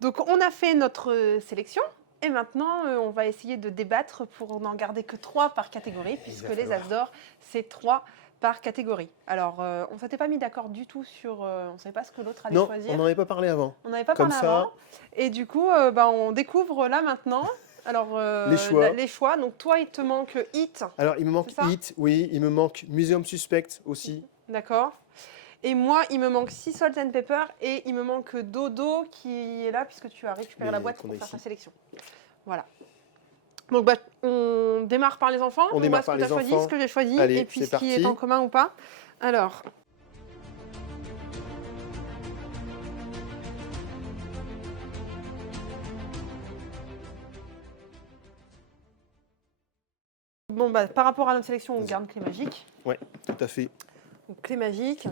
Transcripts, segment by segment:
Donc, on a fait notre sélection. Et maintenant, on va essayer de débattre pour n'en garder que 3 par catégorie, puisque les As d'or, c'est 3 par catégorie. Alors, on ne s'était pas mis d'accord du tout sur... on ne savait pas ce que l'autre allait Non, choisir. on n'en avait pas parlé avant. On n'avait pas Comme parlé ça, avant. Et du coup, on découvre là maintenant. Alors, les choix. les choix. Donc, toi, il te manque Hit. Alors, il me manque C'est ça Hit, oui, il me manque Museum Suspect aussi. D'accord. Et moi, il me manque Sea Salt and Pepper et il me manque Dodo qui est là puisque tu as récupéré la boîte qu'on pour a faire ta ici. sélection. Voilà. Donc, bah, on démarre par les enfants. On On démarre voit ce par que tu as les choisi, enfants. ce que j'ai choisi Allez, et puis c'est ce qui est parti. en commun ou pas. Alors. Bon, bah, par rapport à notre sélection, on garde Clé Magique. Ouais, tout à fait. Donc, Clé Magique.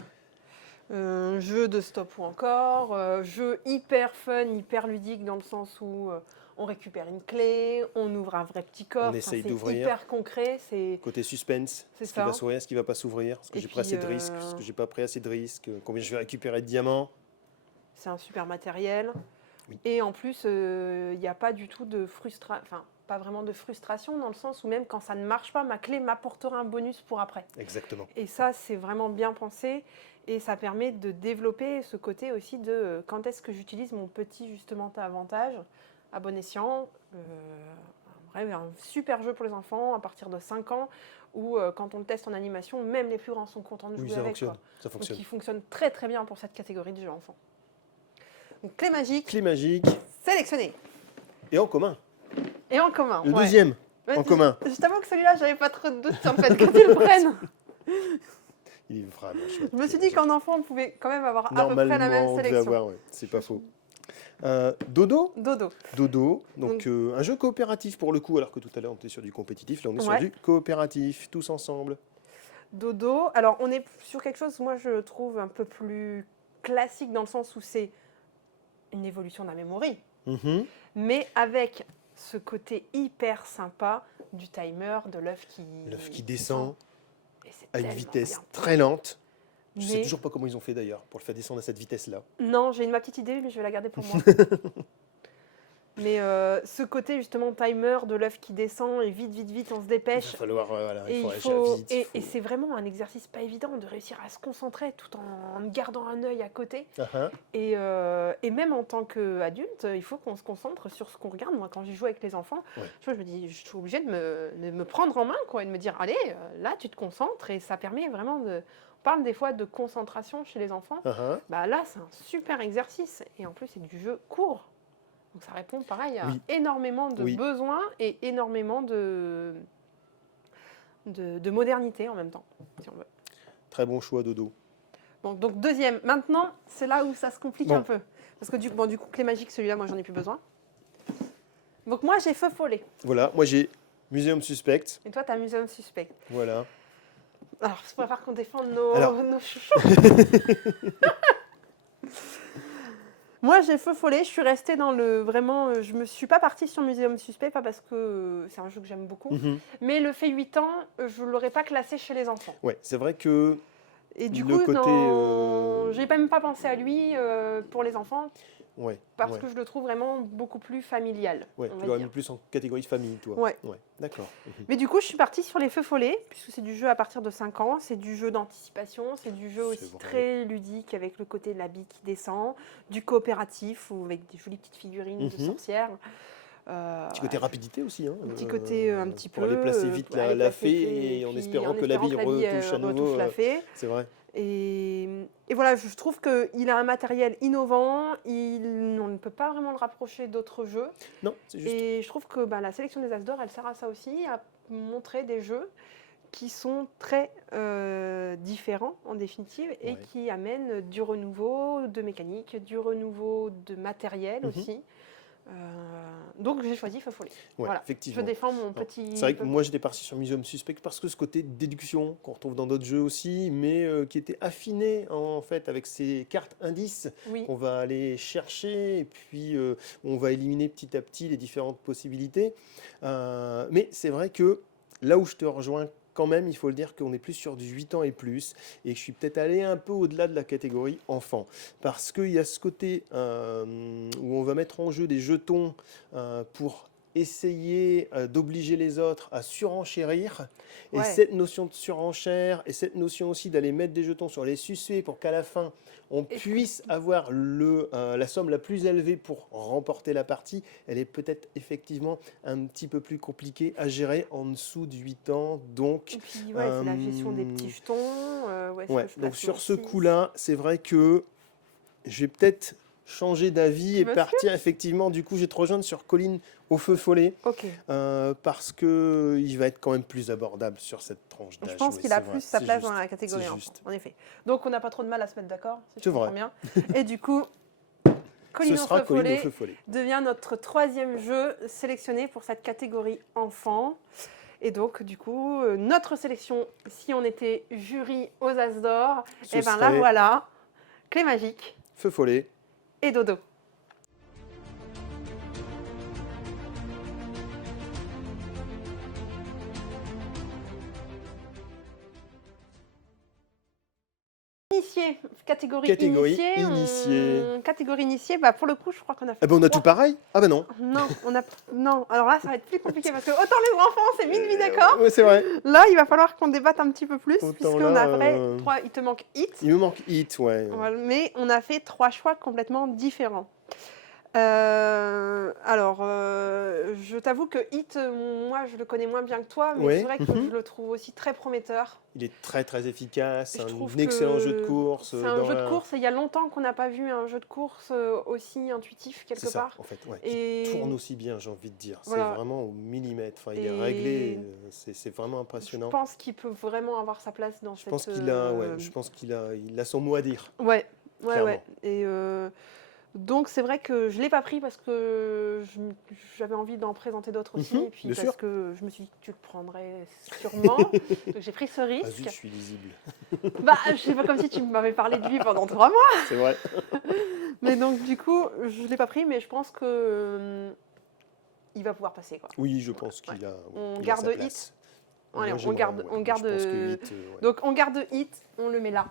Jeu de stop ou encore, jeu hyper fun, hyper ludique dans le sens où on récupère une clé, on ouvre un vrai petit coffre, On essaye c'est d'ouvrir. hyper concret. Côté suspense, C'est ce qui va ça. s'ouvrir, ce qui ne va pas s'ouvrir, est-ce que Et j'ai pris puis, assez de risques, est-ce que j'ai pas pris assez de risques, combien je vais récupérer de diamants. C'est un super matériel. Oui. Et en plus, il n'y a pas du tout de frustration, enfin, pas vraiment de frustration dans le sens où même quand ça ne marche pas, ma clé m'apportera un bonus pour après. Exactement. Et ça, c'est vraiment bien pensé. Et ça permet de développer ce côté aussi de quand est-ce que j'utilise mon petit justement avantage à bon escient. Bref, un super jeu pour les enfants à partir de 5 ans où quand on le teste en animation, même les plus grands sont contents de jouer Oui, ça avec. fonctionne. Quoi. Ça fonctionne. Donc il fonctionne très très bien pour cette catégorie de jeux enfants. Donc clé magique, Clé magique. sélectionnée. Et en commun. Et en commun. Le ouais. deuxième, Ouais, en commun. Je t'avoue que celui-là, j'avais pas trop de doutes en fait quand ils le prennent. Il est vraiment chouette. Je me suis dit qu'en enfant, on pouvait quand même avoir à peu Normalement, près la même on devait sélection. avoir, ouais, c'est pas faux. Dodo. Dodo. Dodo, donc un jeu coopératif pour le coup, alors que tout à l'heure on était sur du compétitif, là on est sur du coopératif, tous ensemble. Dodo, alors on est sur quelque chose, moi je trouve un peu plus classique dans le sens où c'est une évolution d'un memory, mais avec ce côté hyper sympa du timer, de l'œuf qui descend à une vitesse bien. très lente. Je ne sais Mais- toujours pas comment ils ont fait d'ailleurs pour le faire descendre à cette vitesse-là. Non, j'ai ma petite idée, mais je vais la garder pour moi. Mais ce côté justement timer de l'œuf qui descend et vite, vite, vite, on se dépêche. Il va falloir, voilà, Et, il faut agir vite. et c'est vraiment un exercice pas évident de réussir à se concentrer tout en gardant un œil à côté. Et même en tant qu'adulte, il faut qu'on se concentre sur ce qu'on regarde. Moi, quand j'y joue avec les enfants, je me dis, je suis obligée de me prendre en main quoi, et de me dire, allez, là, tu te concentres. Et ça permet vraiment de... On parle des fois de concentration chez les enfants. Bah, là, c'est un super exercice. Et en plus, c'est du jeu court. Donc ça répond pareil à énormément de besoins et énormément de modernité en même temps, si on veut. Très bon choix, Dodo. Bon, donc deuxième. Maintenant, c'est là où ça se complique un peu. Parce que du coup, clé magique, celui-là, moi, j'en ai plus besoin. Donc moi, j'ai Feu Follet. Voilà, moi j'ai Museum Suspect. Et toi, tu as Museum Suspect. Voilà. Alors, je préfère qu'on défende nos chouchous. Moi, j'ai Feu Follet. Je suis restée dans le... Vraiment, je ne me suis pas partie sur Museum Suspect, pas parce que c'est un jeu que j'aime beaucoup. Mais le fait 8 ans, je ne l'aurais pas classé chez les enfants. Ouais, c'est vrai que... Et du coup, j'ai même pas pensé à lui pour les enfants. Parce que je le trouve vraiment beaucoup plus familial. Ouais, tu l'aurais mis plus en catégorie famille, toi. Ouais. D'accord. Mais du coup, je suis partie sur les Feux Follets, puisque c'est du jeu à partir de 5 ans, c'est du jeu d'anticipation, c'est du jeu aussi très ludique avec le côté de la bille qui descend, du coopératif ou avec des jolies petites figurines de sorcières. Petit côté rapidité aussi. Hein, petit côté un petit peu. Pour aller placer vite la fée et en espérant que la bille retouche à nouveau. La fée. C'est vrai. Et voilà, je trouve qu'il a un matériel innovant, on ne peut pas vraiment le rapprocher d'autres jeux. Non, c'est juste. Et je trouve que la sélection des As d'or, elle sert à ça aussi, à montrer des jeux qui sont très différents en définitive et qui amènent du renouveau de mécanique, du renouveau de matériel aussi. Donc j'ai choisi Feu Follet. Voilà, effectivement. Je défends mon petit... C'est vrai que moi j'étais parti sur Museum Suspect parce que ce côté déduction qu'on retrouve dans d'autres jeux aussi, mais qui était affiné en fait avec ces cartes indices qu'on va aller chercher et puis on va éliminer petit à petit les différentes possibilités. Mais c'est vrai que là où je te rejoins quand même, il faut le dire, qu'on est plus sur du 8 ans et plus, et que je suis peut-être allé un peu au-delà de la catégorie enfant, parce qu'il y a ce côté où on va mettre en jeu des jetons pour essayer d'obliger les autres à surenchérir. Et cette notion de surenchère et cette notion aussi d'aller mettre des jetons sur les suspects pour qu'à la fin, on puisse avoir la somme la plus élevée pour remporter la partie, elle est peut-être effectivement un petit peu plus compliquée à gérer en dessous de 8 ans. Donc, et puis, c'est la gestion des petits jetons. Donc sur ce coup-là, c'est vrai que je vais peut-être changer d'avis et partir effectivement. Du coup, je vais te rejoindre sur Colline au feu follet, parce que il va être quand même plus abordable sur cette tranche d'âge. Je pense qu'il a plus sa place dans la catégorie enfant, en effet. Donc on n'a pas trop de mal à se mettre d'accord, si je comprends bien. Et du coup, Colline au feu follet devient notre 3e jeu sélectionné pour cette catégorie enfant. Et donc, du coup, notre sélection, si on était jury aux As d'or, et bien là voilà, Clé magique, Feu follet et Dodo. Catégorie initiée. Catégorie initiée, pour le coup, je crois qu'on a fait. On a tout pareil. Ah non. Non. Alors là, ça va être plus compliqué parce que autant les enfants, c'est vite d'accord. Oui, c'est vrai. Là, il va falloir qu'on débatte un petit peu plus, puisqu'on a fait 3. Il te manque Hit. Il me manque Hit, ouais. Mais on a fait 3 choix complètement différents. Je t'avoue que Hit, moi, je le connais moins bien que toi, mais c'est vrai que je le trouve aussi très prometteur. Il est très très efficace, un excellent jeu de course. C'est un jeu de course, et il y a longtemps qu'on n'a pas vu un jeu de course aussi intuitif quelque part. En fait, qui tourne aussi bien, j'ai envie de dire. C'est vraiment au millimètre. Enfin, il est réglé, c'est vraiment impressionnant. Je pense qu'il peut vraiment avoir sa place dans je pense qu'il a son mot à dire. Ouais. Et donc c'est vrai que je ne l'ai pas pris parce que j'avais envie d'en présenter d'autres aussi, et puis parce que je me suis dit que tu le prendrais sûrement. Donc j'ai pris ce risque. Vas-y, je suis lisible. C'est pas comme si tu m'avais parlé de lui pendant 3 mois. C'est vrai. Mais donc du coup, je ne l'ai pas pris, mais je pense que il va pouvoir passer, quoi. Oui, je pense qu'il a. On garde Hit. Allez, on garde. Donc on garde Hit, on le met là.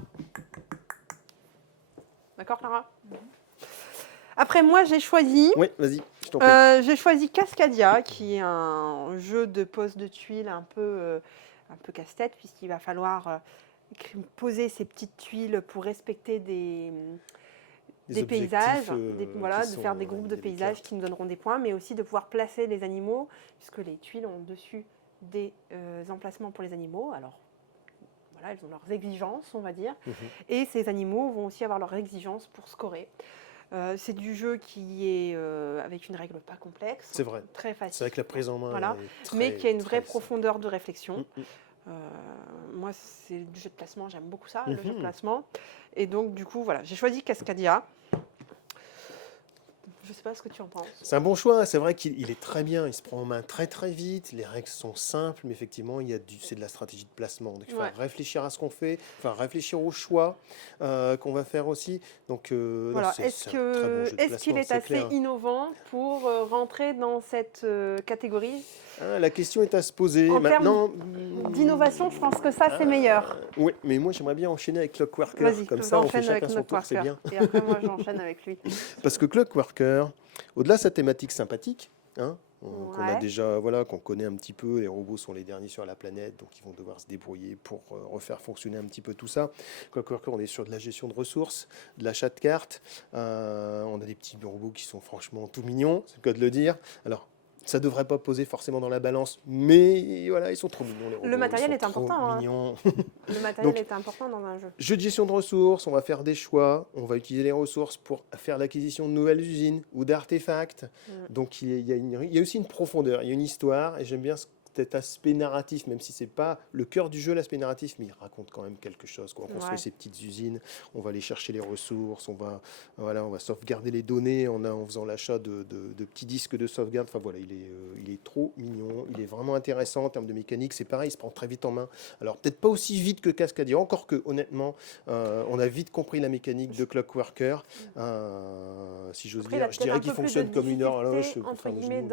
D'accord, Clara? Après, moi, j'ai choisi. Oui, vas-y, je t'en prie. J'ai choisi Cascadia, qui est un jeu de pose de tuiles un peu casse-tête, puisqu'il va falloir poser ces petites tuiles pour respecter des paysages, de faire des groupes de paysages qui nous donneront des points, mais aussi de pouvoir placer les animaux, puisque les tuiles ont dessus des emplacements pour les animaux. Alors, voilà, elles ont leurs exigences, on va dire. Et ces animaux vont aussi avoir leurs exigences pour scorer. C'est du jeu qui est avec une règle pas complexe, c'est vrai. Très facile. C'est avec la prise en main, mais qui a une vraie profondeur de réflexion. Moi, c'est du jeu de placement, j'aime beaucoup ça, le jeu de placement. Et donc, du coup, voilà, j'ai choisi Cascadia. Je ne sais pas ce que tu en penses. C'est un bon choix, c'est vrai qu'il est très bien, il se prend en main très très vite, les règles sont simples, mais effectivement, c'est de la stratégie de placement. Donc il faut réfléchir à ce qu'on fait, réfléchir aux choix qu'on va faire aussi. Donc, est-ce qu'il est assez innovant pour rentrer dans cette catégorie? La question est à se poser. Maintenant, d'innovation, je pense que ça, c'est meilleur. Oui, mais moi, j'aimerais bien enchaîner avec Clockworker. Comme ça, on fait chacun son tour, c'est bien. Et après, moi, j'enchaîne avec lui. Parce que Clockworker, au-delà de sa thématique sympathique, qu'on a déjà, qu'on connaît un petit peu, les robots sont les derniers sur la planète, donc ils vont devoir se débrouiller pour refaire fonctionner un petit peu tout ça. Clockworker, on est sur de la gestion de ressources, de l'achat de cartes, on a des petits robots qui sont franchement tout mignons, c'est le cas de le dire. Alors, ça ne devrait pas poser forcément dans la balance, mais voilà, ils sont trop mignons, les robots. Le matériel est important. Le matériel est important dans un jeu. Jeu de gestion de ressources, on va faire des choix, on va utiliser les ressources pour faire l'acquisition de nouvelles usines ou d'artefacts. Donc il y a aussi une profondeur, il y a une histoire, et j'aime bien cet aspect narratif, même si c'est pas le cœur du jeu, l'aspect narratif, mais il raconte quand même quelque chose. On construit ces petites usines, on va aller chercher les ressources, on va sauvegarder les données en faisant l'achat de petits disques de sauvegarde. Enfin voilà, il est trop mignon, il est vraiment intéressant en termes de mécanique. C'est pareil, il se prend très vite en main. Alors peut-être pas aussi vite que Cascadia, encore que honnêtement, on a vite compris la mécanique de Clockworker. Si j'ose dire, je dirais qu'il fonctionne comme une horloge. Entre guillemets,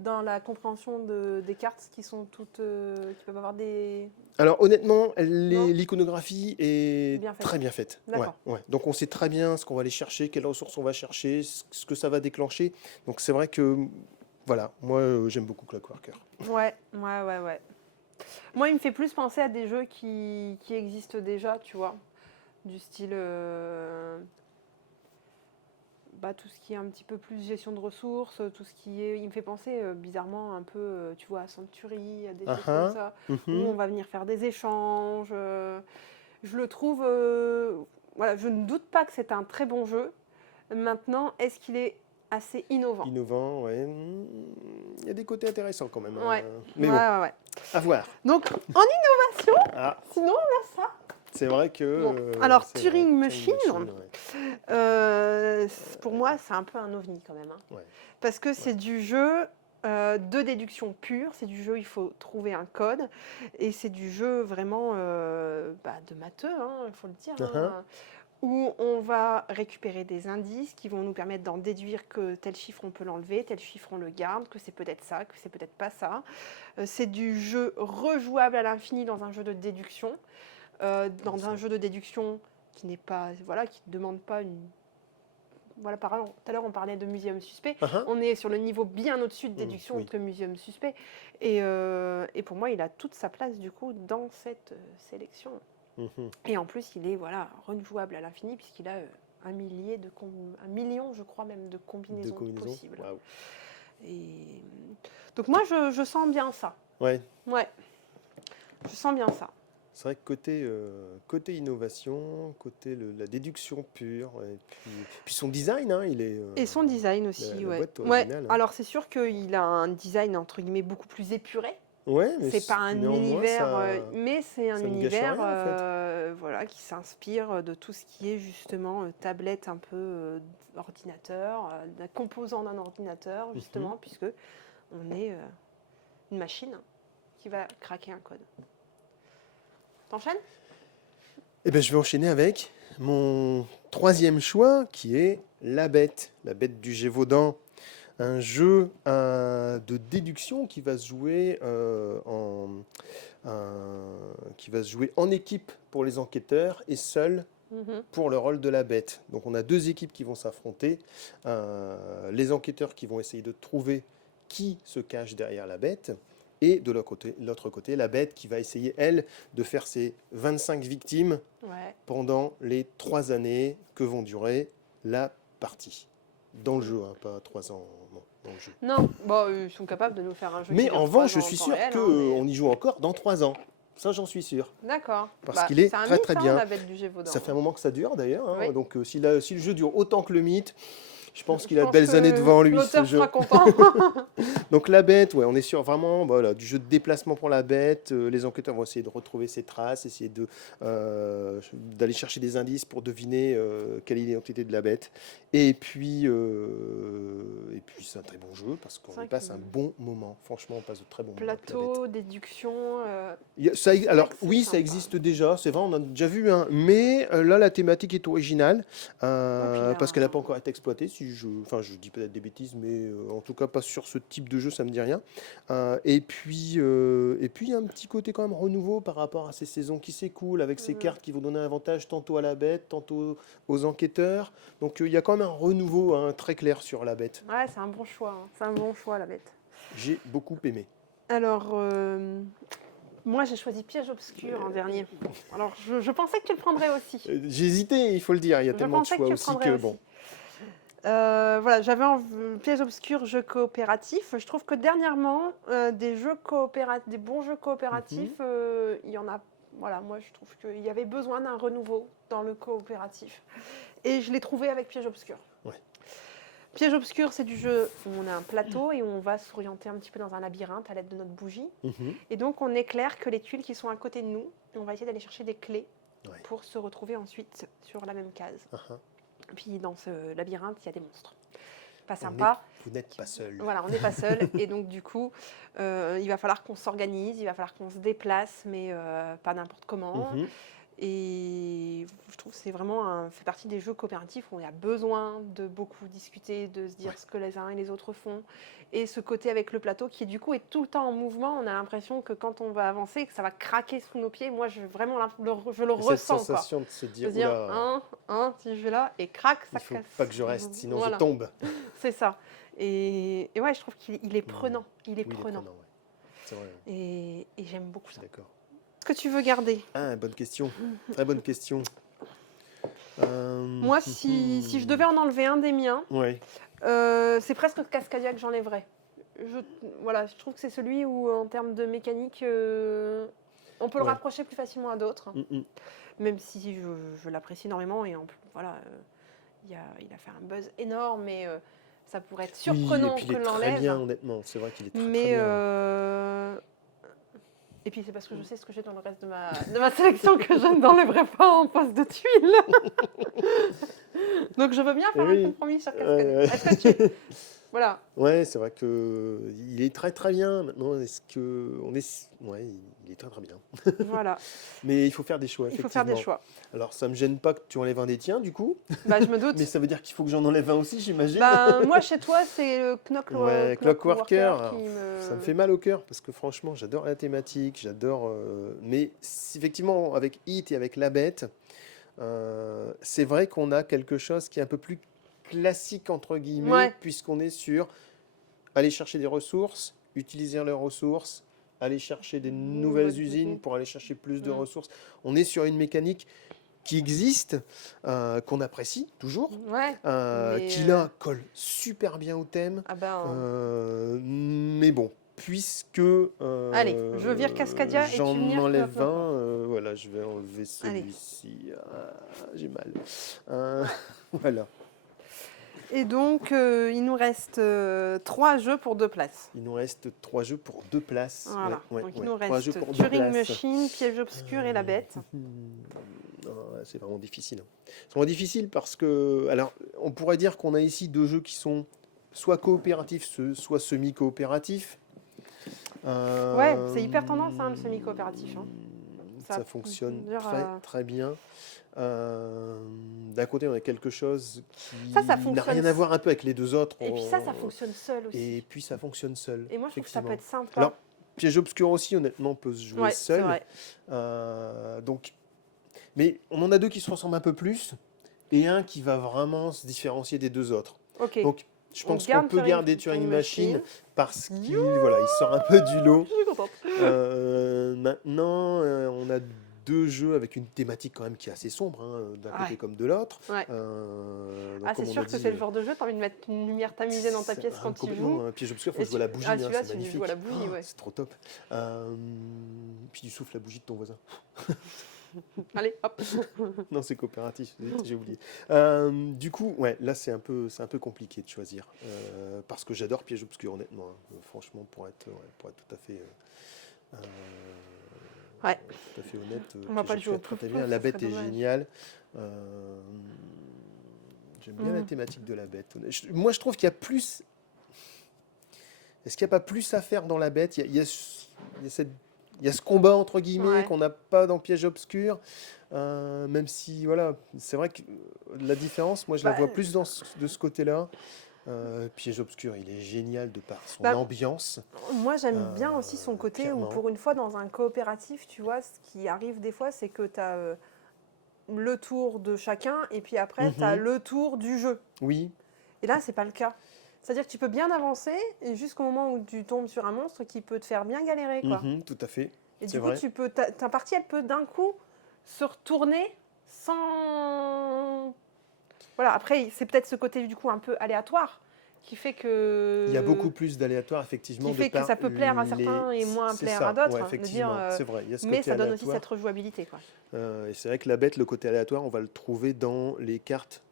dans la compréhension des cartes qui sont toutes, qui peuvent avoir des... Alors honnêtement, l'iconographie est très bien faite. D'accord. Ouais. Donc on sait très bien ce qu'on va aller chercher, quelles ressources on va chercher, ce que ça va déclencher. Donc c'est vrai que, voilà, moi j'aime beaucoup Clockworker. Ouais. Moi, il me fait plus penser à des jeux qui existent déjà, tu vois, du style... tout ce qui est un petit peu plus gestion de ressources, tout ce qui est... Il me fait penser bizarrement un peu, tu vois, à Century, à des choses comme ça, où on va venir faire des échanges. Je le trouve... voilà, je ne doute pas que c'est un très bon jeu. Maintenant, est-ce qu'il est assez innovant? Innovant, ouais. Il y a des côtés intéressants quand même. Ouais. Mais bon, à voir. Donc, en innovation, sinon on a ça. C'est vrai que... Bon. Alors, Turing Machine, pour moi, c'est un peu un ovni quand même. Hein. Ouais. Parce que c'est du jeu de déduction pure, c'est du jeu, il faut trouver un code, et c'est du jeu vraiment de matheux, il faut le dire, où on va récupérer des indices qui vont nous permettre d'en déduire que tel chiffre on peut l'enlever, tel chiffre on le garde, que c'est peut-être ça, que c'est peut-être pas ça. C'est du jeu rejouable à l'infini dans un jeu de déduction. Dans un jeu de déduction qui n'est pas, qui ne demande pas une... Voilà, tout à l'heure on parlait de Muséum Suspect, on est sur le niveau bien au-dessus de déduction que Muséum Suspect, et pour moi il a toute sa place du coup dans cette sélection. Et en plus il est rejouable à l'infini puisqu'il a un million je crois même de combinaisons possibles. Wow. Et donc moi je sens bien ça. Ouais, je sens bien ça. C'est vrai que côté innovation, côté la déduction pure, et puis son design, il est... et son design aussi, Alors c'est sûr qu'il a un design entre guillemets beaucoup plus épuré. Ouais, mais c'est pas un univers, mais c'est un univers qui s'inspire de tout ce qui est justement tablette un peu ordinateur, d'un composant d'un ordinateur justement, puisque on est une machine qui va craquer un code. T'enchaînes ? Eh bien, je vais enchaîner avec mon troisième choix, qui est La Bête du Gévaudan. Un jeu de déduction qui va se jouer en équipe pour les enquêteurs et seul pour le rôle de la bête. Donc on a deux équipes qui vont s'affronter. Les enquêteurs qui vont essayer de trouver qui se cache derrière la bête. Et de l'autre côté, la bête qui va essayer, elle, de faire ses 25 victimes pendant les 3 années que vont durer la partie. Dans le jeu, pas 3 ans dans le jeu. Non, ils sont capables de nous faire un jeu. Mais en revanche, je suis sûr qu'on y joue encore dans 3 ans. Ça, j'en suis sûr. D'accord. Parce qu'il est très très bien. La bête du Gévaudan. Ça fait un moment que ça dure d'ailleurs. Donc si le jeu dure autant que le mythe, je pense qu'il a de belles années devant lui, ce jeu. L'auteur sera content. Donc la bête, on est sur vraiment du jeu de déplacement pour la bête. Les enquêteurs vont essayer de retrouver ses traces, essayer d'aller chercher des indices pour deviner quelle est l'identité de la bête. Et puis c'est un très bon jeu parce qu'on y passe un bon moment. Franchement, on passe de très bons moments. Plateau, déduction. Ça existe déjà. C'est vrai, on en a déjà vu un. Mais là, la thématique est originale parce qu'elle n'a pas encore été exploitée. Je dis peut-être des bêtises, mais en tout cas pas sur ce type de jeu, ça me dit rien. Et puis il y a un petit côté quand même renouveau par rapport à ces saisons qui s'écoulent, avec ces cartes qui vont donner un avantage tantôt à la bête, tantôt aux enquêteurs. Donc il y a quand même un renouveau très clair sur la bête. Ouais, c'est un bon choix. C'est un bon choix, la bête. J'ai beaucoup aimé. Alors, moi j'ai choisi Piège obscur en dernier. Alors je pensais que tu le prendrais aussi. J'ai hésité, il faut le dire. Il y a tellement de choix aussi que bon. J'avais un Piège obscur, jeu coopératif. Je trouve que dernièrement, des bons jeux coopératifs, il y en a. Voilà, moi je trouve qu'il y avait besoin d'un renouveau dans le coopératif. Et je l'ai trouvé avec Piège obscur. Ouais. Piège obscur, c'est du jeu où on a un plateau et on va s'orienter un petit peu dans un labyrinthe à l'aide de notre bougie. Et donc on éclaire que les tuiles qui sont à côté de nous. Et on va essayer d'aller chercher des clés pour se retrouver ensuite sur la même case. Puis dans ce labyrinthe, il y a des monstres. Pas sympa. Vous n'êtes pas seul. Voilà, on n'est pas seul. Et donc du coup, il va falloir qu'on s'organise, il va falloir qu'on se déplace, mais pas n'importe comment. Et je c'est vraiment fait partie des jeux coopératifs où il y a besoin de beaucoup discuter, de se dire ce que les uns et les autres font. Et ce côté avec le plateau qui, du coup, est tout le temps en mouvement. On a l'impression que quand on va avancer, que ça va craquer sous nos pieds. Moi, je le ressens. Cette sensation de se dire, si je vais là, et crac, ça casse. Il ne faut pas que je reste, sinon je tombe. C'est ça. Et ouais, je trouve qu'il est prenant. Il est prenant. C'est vrai. Et j'aime beaucoup ça. D'accord. Qu'est-ce que tu veux garder? Bonne question. Très bonne question. Moi, si je devais en enlever un des miens, c'est presque Cascadia que j'enlèverais. Je trouve que c'est celui où, en termes de mécanique, on peut le rapprocher plus facilement à d'autres. Même si je l'apprécie énormément. Et en plus, il a fait un buzz énorme. Mais ça pourrait être surprenant que l'on l'enlève. Très bien, honnêtement. C'est vrai qu'il est très bien. Et puis c'est parce que je sais ce que j'ai dans le reste de ma sélection que je n'enlèverai pas en poste de tuile. Donc je veux bien faire un compromis sur Cascadia. Est-ce que voilà. Ouais, c'est vrai qu'il est très très bien. Maintenant, il est très très bien. Voilà. Mais il faut faire des choix. Il faut faire des choix. Alors ça me gêne pas que tu enlèves un des tiens, du coup. Je me doute. Mais ça veut dire qu'il faut que j'en enlève un aussi, j'imagine. Moi, chez toi, c'est le Clockworker. Ça me fait mal au cœur parce que franchement, j'adore la thématique, mais effectivement, avec Hit et avec La Bête, c'est vrai qu'on a quelque chose qui est un peu plus classique entre guillemets, puisqu'on est sur aller chercher des ressources, utiliser les ressources, aller chercher des nouvelles usines pour aller chercher plus de ressources. On est sur une mécanique qui existe, qu'on apprécie toujours, qui là colle super bien au thème. Mais bon, puisque allez, je vire Cascadia et tu j'en enlève un, voilà, je vais enlever celui-ci. J'ai mal. Voilà. Et donc, il nous reste 3 jeux pour 2 places. Il nous reste 3 jeux pour 2 places. Voilà. Donc, il nous reste Turing Machine, Piège obscur et La Bête. C'est vraiment difficile. C'est vraiment difficile parce que, alors, on pourrait dire qu'on a ici 2 jeux qui sont soit coopératifs, soit semi-coopératifs. Ouais, c'est hyper tendance, le semi-coopératif. Ça fonctionne très bien. D'un côté, on a quelque chose qui n'a rien à voir un peu avec les 2 autres. Et puis ça fonctionne seul aussi. Et puis ça fonctionne seul. Et moi, je trouve que ça peut être sympa. Alors, Piège obscur aussi, honnêtement, peut se jouer seul. Donc, mais on en a 2 qui se ressemblent un peu plus et un qui va vraiment se différencier des 2 autres. Donc, je pense qu'on peut garder Turing Machine parce qu'il sort un peu du lot. Je suis contente. Maintenant, on a 2 jeux avec une thématique quand même qui est assez sombre, d'un côté comme de l'autre. C'est sûr que c'est le genre de jeu, tu as envie de mettre une lumière tamisée dans ta pièce quand tu joues. Un piège obscur, il faut jouer à la bougie, c'est magnifique. La bougie, c'est trop top. Puis tu souffles la bougie de ton voisin. Allez, hop. Non, c'est coopératif, j'ai oublié. Du coup, là, c'est un peu compliqué de choisir. Parce que j'adore Piège obscur, honnêtement. Franchement, pour être tout à fait... tout à fait honnête, on va pas le jouer très bien. La Bête est géniale. J'aime bien la thématique de La Bête. Moi, je trouve qu'il y a plus... Est-ce qu'il n'y a pas plus à faire dans La Bête ? Il y a ce combat, entre guillemets, qu'on n'a pas dans Piège obscur. Même si, c'est vrai que la différence, moi, je la vois plus de ce côté-là. Piège obscur, il est génial de par son ambiance. Moi, j'aime bien aussi son côté clairement. Où, pour une fois, dans un coopératif, tu vois, ce qui arrive des fois, c'est que tu as le tour de chacun et puis après, tu as le tour du jeu. Oui. Et là, c'est pas le cas. C'est-à-dire que tu peux bien avancer et jusqu'au moment où tu tombes sur un monstre qui peut te faire bien galérer, quoi. Tout à fait. Et du coup, ta partie, elle peut d'un coup se retourner sans... Voilà, après, c'est peut-être ce côté du coup un peu aléatoire qui fait que... Il y a beaucoup plus d'aléatoire, effectivement. Qui fait que ça peut plaire à certains et moins plaire à d'autres. Effectivement, c'est vrai. Il y a ce mais côté ça donne aléatoire. aussi cette rejouabilité, quoi. Et c'est vrai que La Bête, le côté aléatoire, on va le trouver dans les cartes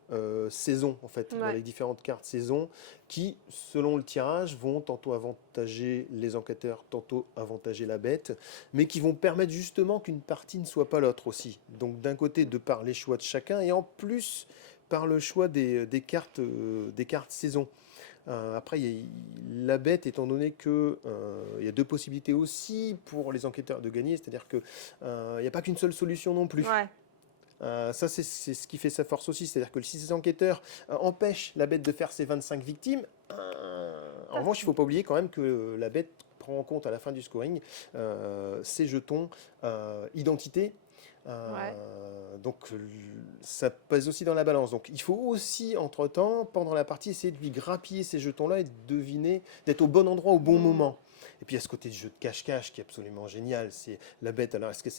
saison, en fait, dans les différentes cartes saison, qui, selon le tirage, vont tantôt avantager les enquêteurs, tantôt avantager La Bête, mais qui vont permettre justement qu'une partie ne soit pas l'autre aussi. Donc d'un côté, de par les choix de chacun, et en plus par le choix des cartes saison. Après, La Bête, étant donné qu'il y a 2 possibilités aussi pour les enquêteurs de gagner, c'est-à-dire qu'il n'y a pas qu'une seule solution non plus. Ça, c'est ce qui fait sa force aussi. C'est-à-dire que si ces enquêteurs empêchent la bête de faire ses 25 victimes, en revanche, il ne faut pas oublier quand même que la bête prend en compte à la fin du scoring ses jetons identité. Donc ça pèse aussi dans la balance. Donc il faut aussi, entre-temps, pendant la partie, essayer de lui grappiller ces jetons-là et de deviner, d'être au bon endroit au bon moment. Et puis il y a ce côté de jeu de cache-cache qui est absolument génial. C'est la bête, alors est-ce qu'elle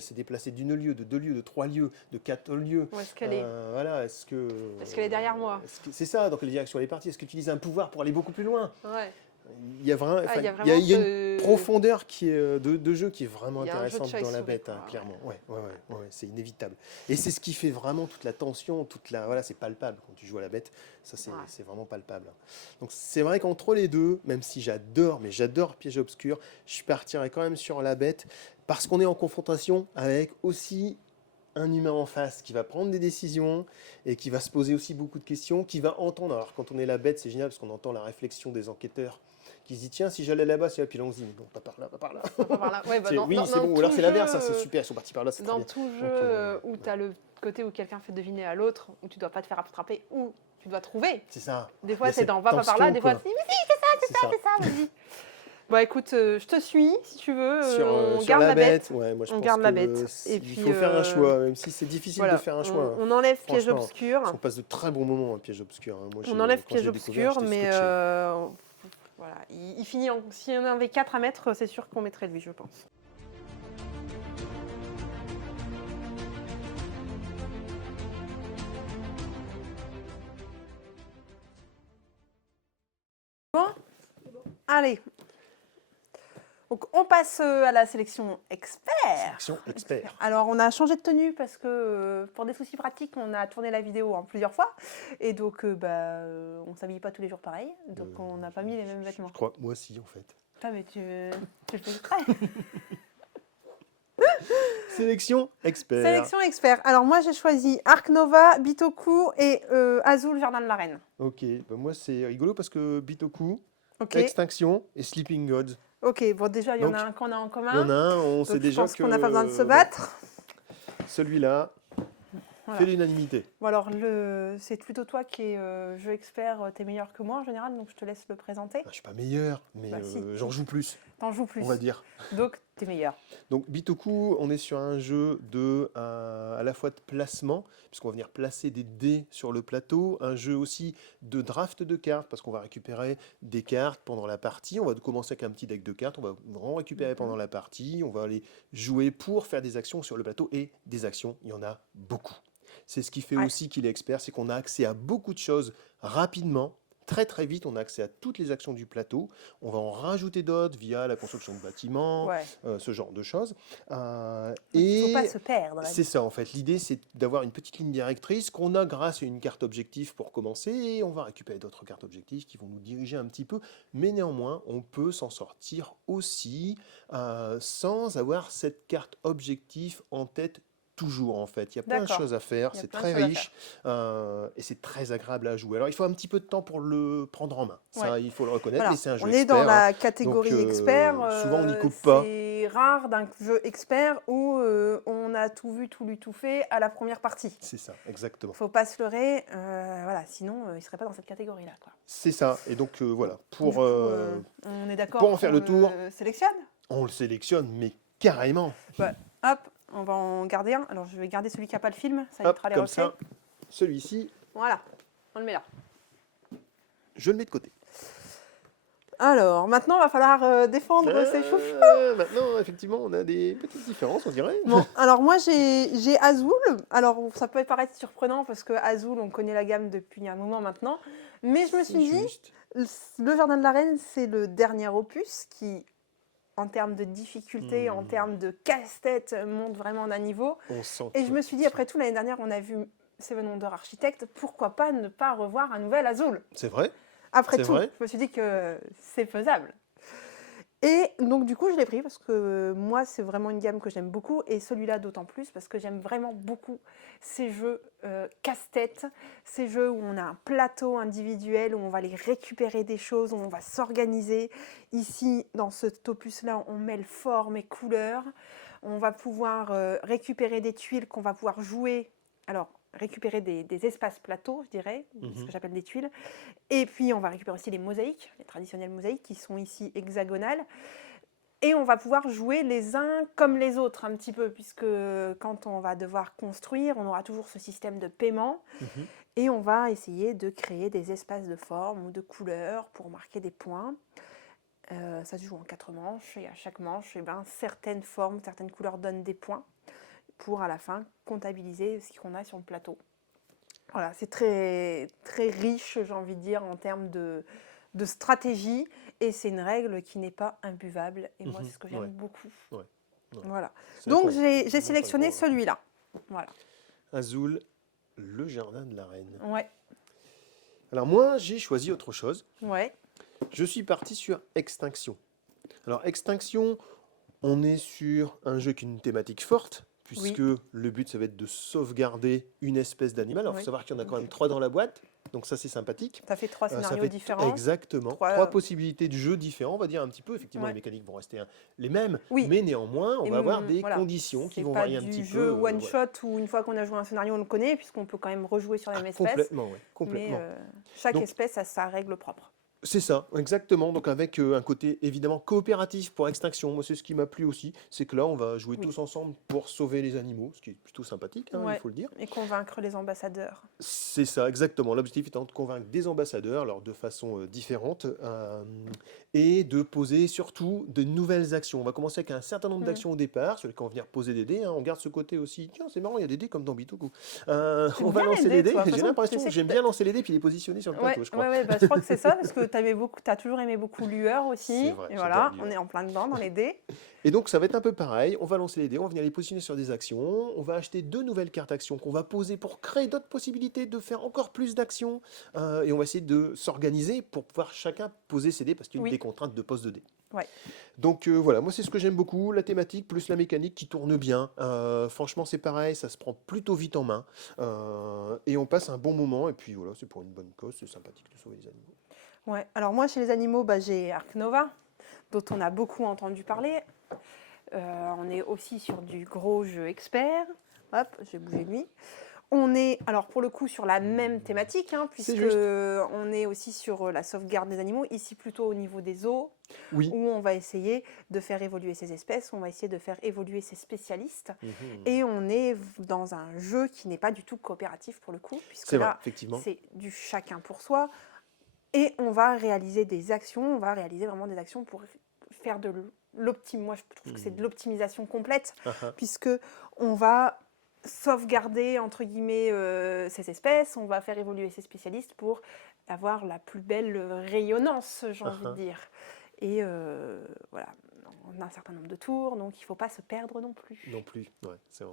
s'est déplacée d'une lieu, de 2 lieux, de 3 lieux, de 4 lieux? Où est-ce qu'elle est Voilà, est-ce qu'elle est derrière moi? C'est ça, donc la direction elle est partie. Est-ce qu'elle utilise un pouvoir pour aller beaucoup plus loin? Ouais. Il y a vraiment, il y a une profondeur qui est, de jeu qui est vraiment intéressante dans la bête, clairement. Ouais, c'est inévitable. Et c'est ce qui fait vraiment toute la tension, voilà, c'est palpable quand tu joues à la bête. Ça, c'est vraiment palpable. Donc c'est vrai qu'entre les deux, même si j'adore Piège obscur, je partirais quand même sur la bête parce qu'on est en confrontation avec aussi un humain en face qui va prendre des décisions et qui va se poser aussi beaucoup de questions, qui va entendre. Alors quand on est la bête, c'est génial parce qu'on entend la réflexion des enquêteurs qui se dit tiens, si j'allais là-bas, puis là on se dit non, pas par là, pas par là. Pas par là. Ouais, c'est bon, ou alors c'est l'inverse, c'est super, ils sont partis par là, c'est dans tout jeu où tu as le côté où quelqu'un fait deviner à l'autre, où tu dois pas te faire attraper, ou tu dois trouver. C'est ça. Des fois c'est dans va pas par là, des fois c'est mais si, c'est ça, vas-y. Bon, écoute, je te suis si tu veux. On garde la bête. Ouais, moi, je on pense garde la que bête. Et il faut faire un choix, même si c'est difficile de faire un choix. On enlève Piège obscur. On passe de très bons moments à Piège obscur. Moi, on enlève Piège obscur, mais voilà, il finit. S'il y en avait 4 à mettre, c'est sûr qu'on mettrait lui, je pense. Bon, allez. Donc on passe à la sélection expert. Sélection expert. Alors on a changé de tenue parce que pour des soucis pratiques, on a tourné la vidéo plusieurs fois. Et donc on ne s'habille pas tous les jours pareil. Donc on n'a pas mis les mêmes vêtements. Je crois que moi aussi en fait. Ah mais tu le fais exprès. Sélection expert. Sélection expert. Alors moi j'ai choisi Ark Nova, Bitoku et Azul Jardin de la Reine. Ok, moi c'est rigolo parce que Bitoku, Extinction et Sleeping Gods. Ok, bon déjà il y en a un qu'on a en commun. Il y en a un, on sait déjà qu'on n'a pas besoin de se battre. Celui-là fait l'unanimité. Bon alors c'est plutôt toi qui es jeu expert, t'es meilleur que moi en général, donc je te laisse le présenter. Je suis pas meilleur, mais j'en joue plus. T'en joues plus. On va dire. Donc t'es meilleur. Donc Bitoku, on est sur un jeu à la fois de placement, puisqu'on va venir placer des dés sur le plateau, un jeu aussi de draft de cartes, parce qu'on va récupérer des cartes pendant la partie. On va commencer avec un petit deck de cartes, on va en récupérer pendant la partie, on va aller jouer pour faire des actions sur le plateau, et des actions, il y en a beaucoup. C'est ce qui fait aussi qu'il est expert, c'est qu'on a accès à beaucoup de choses rapidement. Très très vite, on a accès à toutes les actions du plateau. On va en rajouter d'autres via la construction de bâtiments, ce genre de choses. Il ne faut pas se perdre. C'est ça en fait. L'idée, c'est d'avoir une petite ligne directrice qu'on a grâce à une carte objectif pour commencer. Et on va récupérer d'autres cartes objectifs qui vont nous diriger un petit peu. Mais néanmoins, on peut s'en sortir aussi sans avoir cette carte objectif en tête toujours en fait. Il y a plein de choses à faire, c'est très riche et c'est très agréable à jouer. Alors il faut un petit peu de temps pour le prendre en main, ça il faut le reconnaître, mais c'est un jeu expert. On est dans la catégorie expert, souvent on n'y coupe pas. C'est rare d'un jeu expert où on a tout vu, tout lu, tout fait à la première partie. C'est ça, exactement. Faut pas se leurrer, voilà, sinon il serait pas dans cette catégorie-là. C'est ça, et donc voilà, pour, on est d'accord, pour en faire le tour, sélectionne. On le sélectionne, mais carrément. Hop, on va en garder un. Alors, je vais garder celui qui n'a pas le film. Ça évitera les reflets. Comme ça, celui-ci. Voilà, on le met là. Je le mets de côté. Alors, maintenant, il va falloir défendre ces choufs. Maintenant, effectivement, on a des petites différences, on dirait. Bon, alors moi, j'ai Azul. Alors, ça peut paraître surprenant parce que Azul, on connaît la gamme depuis un moment maintenant. Mais je me suis dit, le Jardin de la Reine, c'est le dernier opus qui, en termes de difficulté, en termes de casse-tête, monte vraiment d'un niveau. Et je me suis dit, après tout, l'année dernière, on a vu Seven Wonders Architect, pourquoi pas ne pas revoir un nouvel Azul? C'est vrai. Après tout, je me suis dit que c'est faisable. Et donc, du coup, je l'ai pris parce que moi, c'est vraiment une gamme que j'aime beaucoup. Et celui-là, d'autant plus parce que j'aime vraiment beaucoup ces jeux casse-tête, ces jeux où on a un plateau individuel, où on va aller récupérer des choses, où on va s'organiser. Ici, dans cet opus-là, on mêle forme et couleurs. On va pouvoir récupérer des tuiles qu'on va pouvoir jouer. Alors, récupérer des espaces plateaux, je dirais, ce que j'appelle des tuiles. Et puis, on va récupérer aussi les mosaïques, les traditionnelles mosaïques qui sont ici hexagonales. Et on va pouvoir jouer les uns comme les autres un petit peu, puisque quand on va devoir construire, on aura toujours ce système de paiement. Et on va essayer de créer des espaces de forme ou de couleurs pour marquer des points. Ça se joue en 4 manches, et à chaque manche, certaines formes, certaines couleurs donnent des points pour à la fin comptabiliser ce qu'on a sur le plateau. Voilà, c'est très, très riche, j'ai envie de dire, en termes de stratégie, et c'est une règle qui n'est pas imbuvable, et moi c'est ce que j'aime beaucoup. Voilà. Donc j'ai sélectionné celui-là. Voilà. Azul, le jardin de la reine. Ouais. Alors moi, j'ai choisi autre chose. Ouais. Je suis parti sur Extinction. Alors Extinction, on est sur un jeu qui a une thématique forte, puisque le but, ça va être de sauvegarder une espèce d'animal. Alors, il faut savoir qu'il y en a quand même 3 dans la boîte, donc ça, c'est sympathique. Ça fait 3 scénarios différents. Exactement. 3 possibilités de jeux différents, on va dire un petit peu. Effectivement, les mécaniques vont rester les mêmes, mais néanmoins, on va avoir des conditions qui vont varier un petit peu. C'est pas du jeu one-shot où une fois qu'on a joué un scénario, on le connaît, puisqu'on peut quand même rejouer sur la même espèce. Complètement, oui. Complètement. Mais chaque espèce a sa règle propre. C'est ça, exactement. Donc avec un côté évidemment coopératif pour Extinction. Moi, c'est ce qui m'a plu aussi. C'est que là, on va jouer tous ensemble pour sauver les animaux, ce qui est plutôt sympathique, il faut le dire. Et convaincre les ambassadeurs. C'est ça, exactement. L'objectif étant de convaincre des ambassadeurs, alors de façon différente, et de poser surtout de nouvelles actions. On va commencer avec un certain nombre d'actions au départ, sur lesquelles on va venir poser des dés. On garde ce côté aussi. Tiens, c'est marrant, il y a des dés comme dans Bitoku. On va lancer les dés. J'ai l'impression que j'aime bien lancer les dés puis les positionner sur le plateau, je crois. Je crois que c'est ça, parce que tu as toujours aimé beaucoup Lueur aussi. Vrai, et voilà, on est en plein dedans dans les dés. Et donc ça va être un peu pareil, on va lancer les dés, on va venir les positionner sur des actions, on va acheter 2 nouvelles cartes actions qu'on va poser pour créer d'autres possibilités de faire encore plus d'actions, et on va essayer de s'organiser pour pouvoir chacun poser ses dés, parce qu'il y a des contraintes de pose de dés. Ouais. Donc voilà, moi c'est ce que j'aime beaucoup, la thématique plus la mécanique qui tourne bien. Franchement c'est pareil, ça se prend plutôt vite en main, et on passe un bon moment, et puis voilà, c'est pour une bonne cause, c'est sympathique de sauver les animaux. Ouais, alors moi chez les animaux, j'ai Ark Nova, dont on a beaucoup entendu parler. On est aussi sur du gros jeu expert. Hop, j'ai bougé lui. On est, alors pour le coup, sur la même thématique, puisque on est aussi sur la sauvegarde des animaux, ici plutôt au niveau des zoos, où on va essayer de faire évoluer ces espèces, on va essayer de faire évoluer ces spécialistes, et on est dans un jeu qui n'est pas du tout coopératif pour le coup, puisque là, c'est du chacun pour soi, et on va réaliser des actions, on va réaliser vraiment des actions pour faire de moi je trouve que c'est de l'optimisation complète, puisque on va sauvegarder entre guillemets ces espèces, on va faire évoluer ces spécialistes pour avoir la plus belle rayonnance, j'ai envie de dire. Et voilà, on a un certain nombre de tours, donc il ne faut pas se perdre non plus. Non plus, ouais.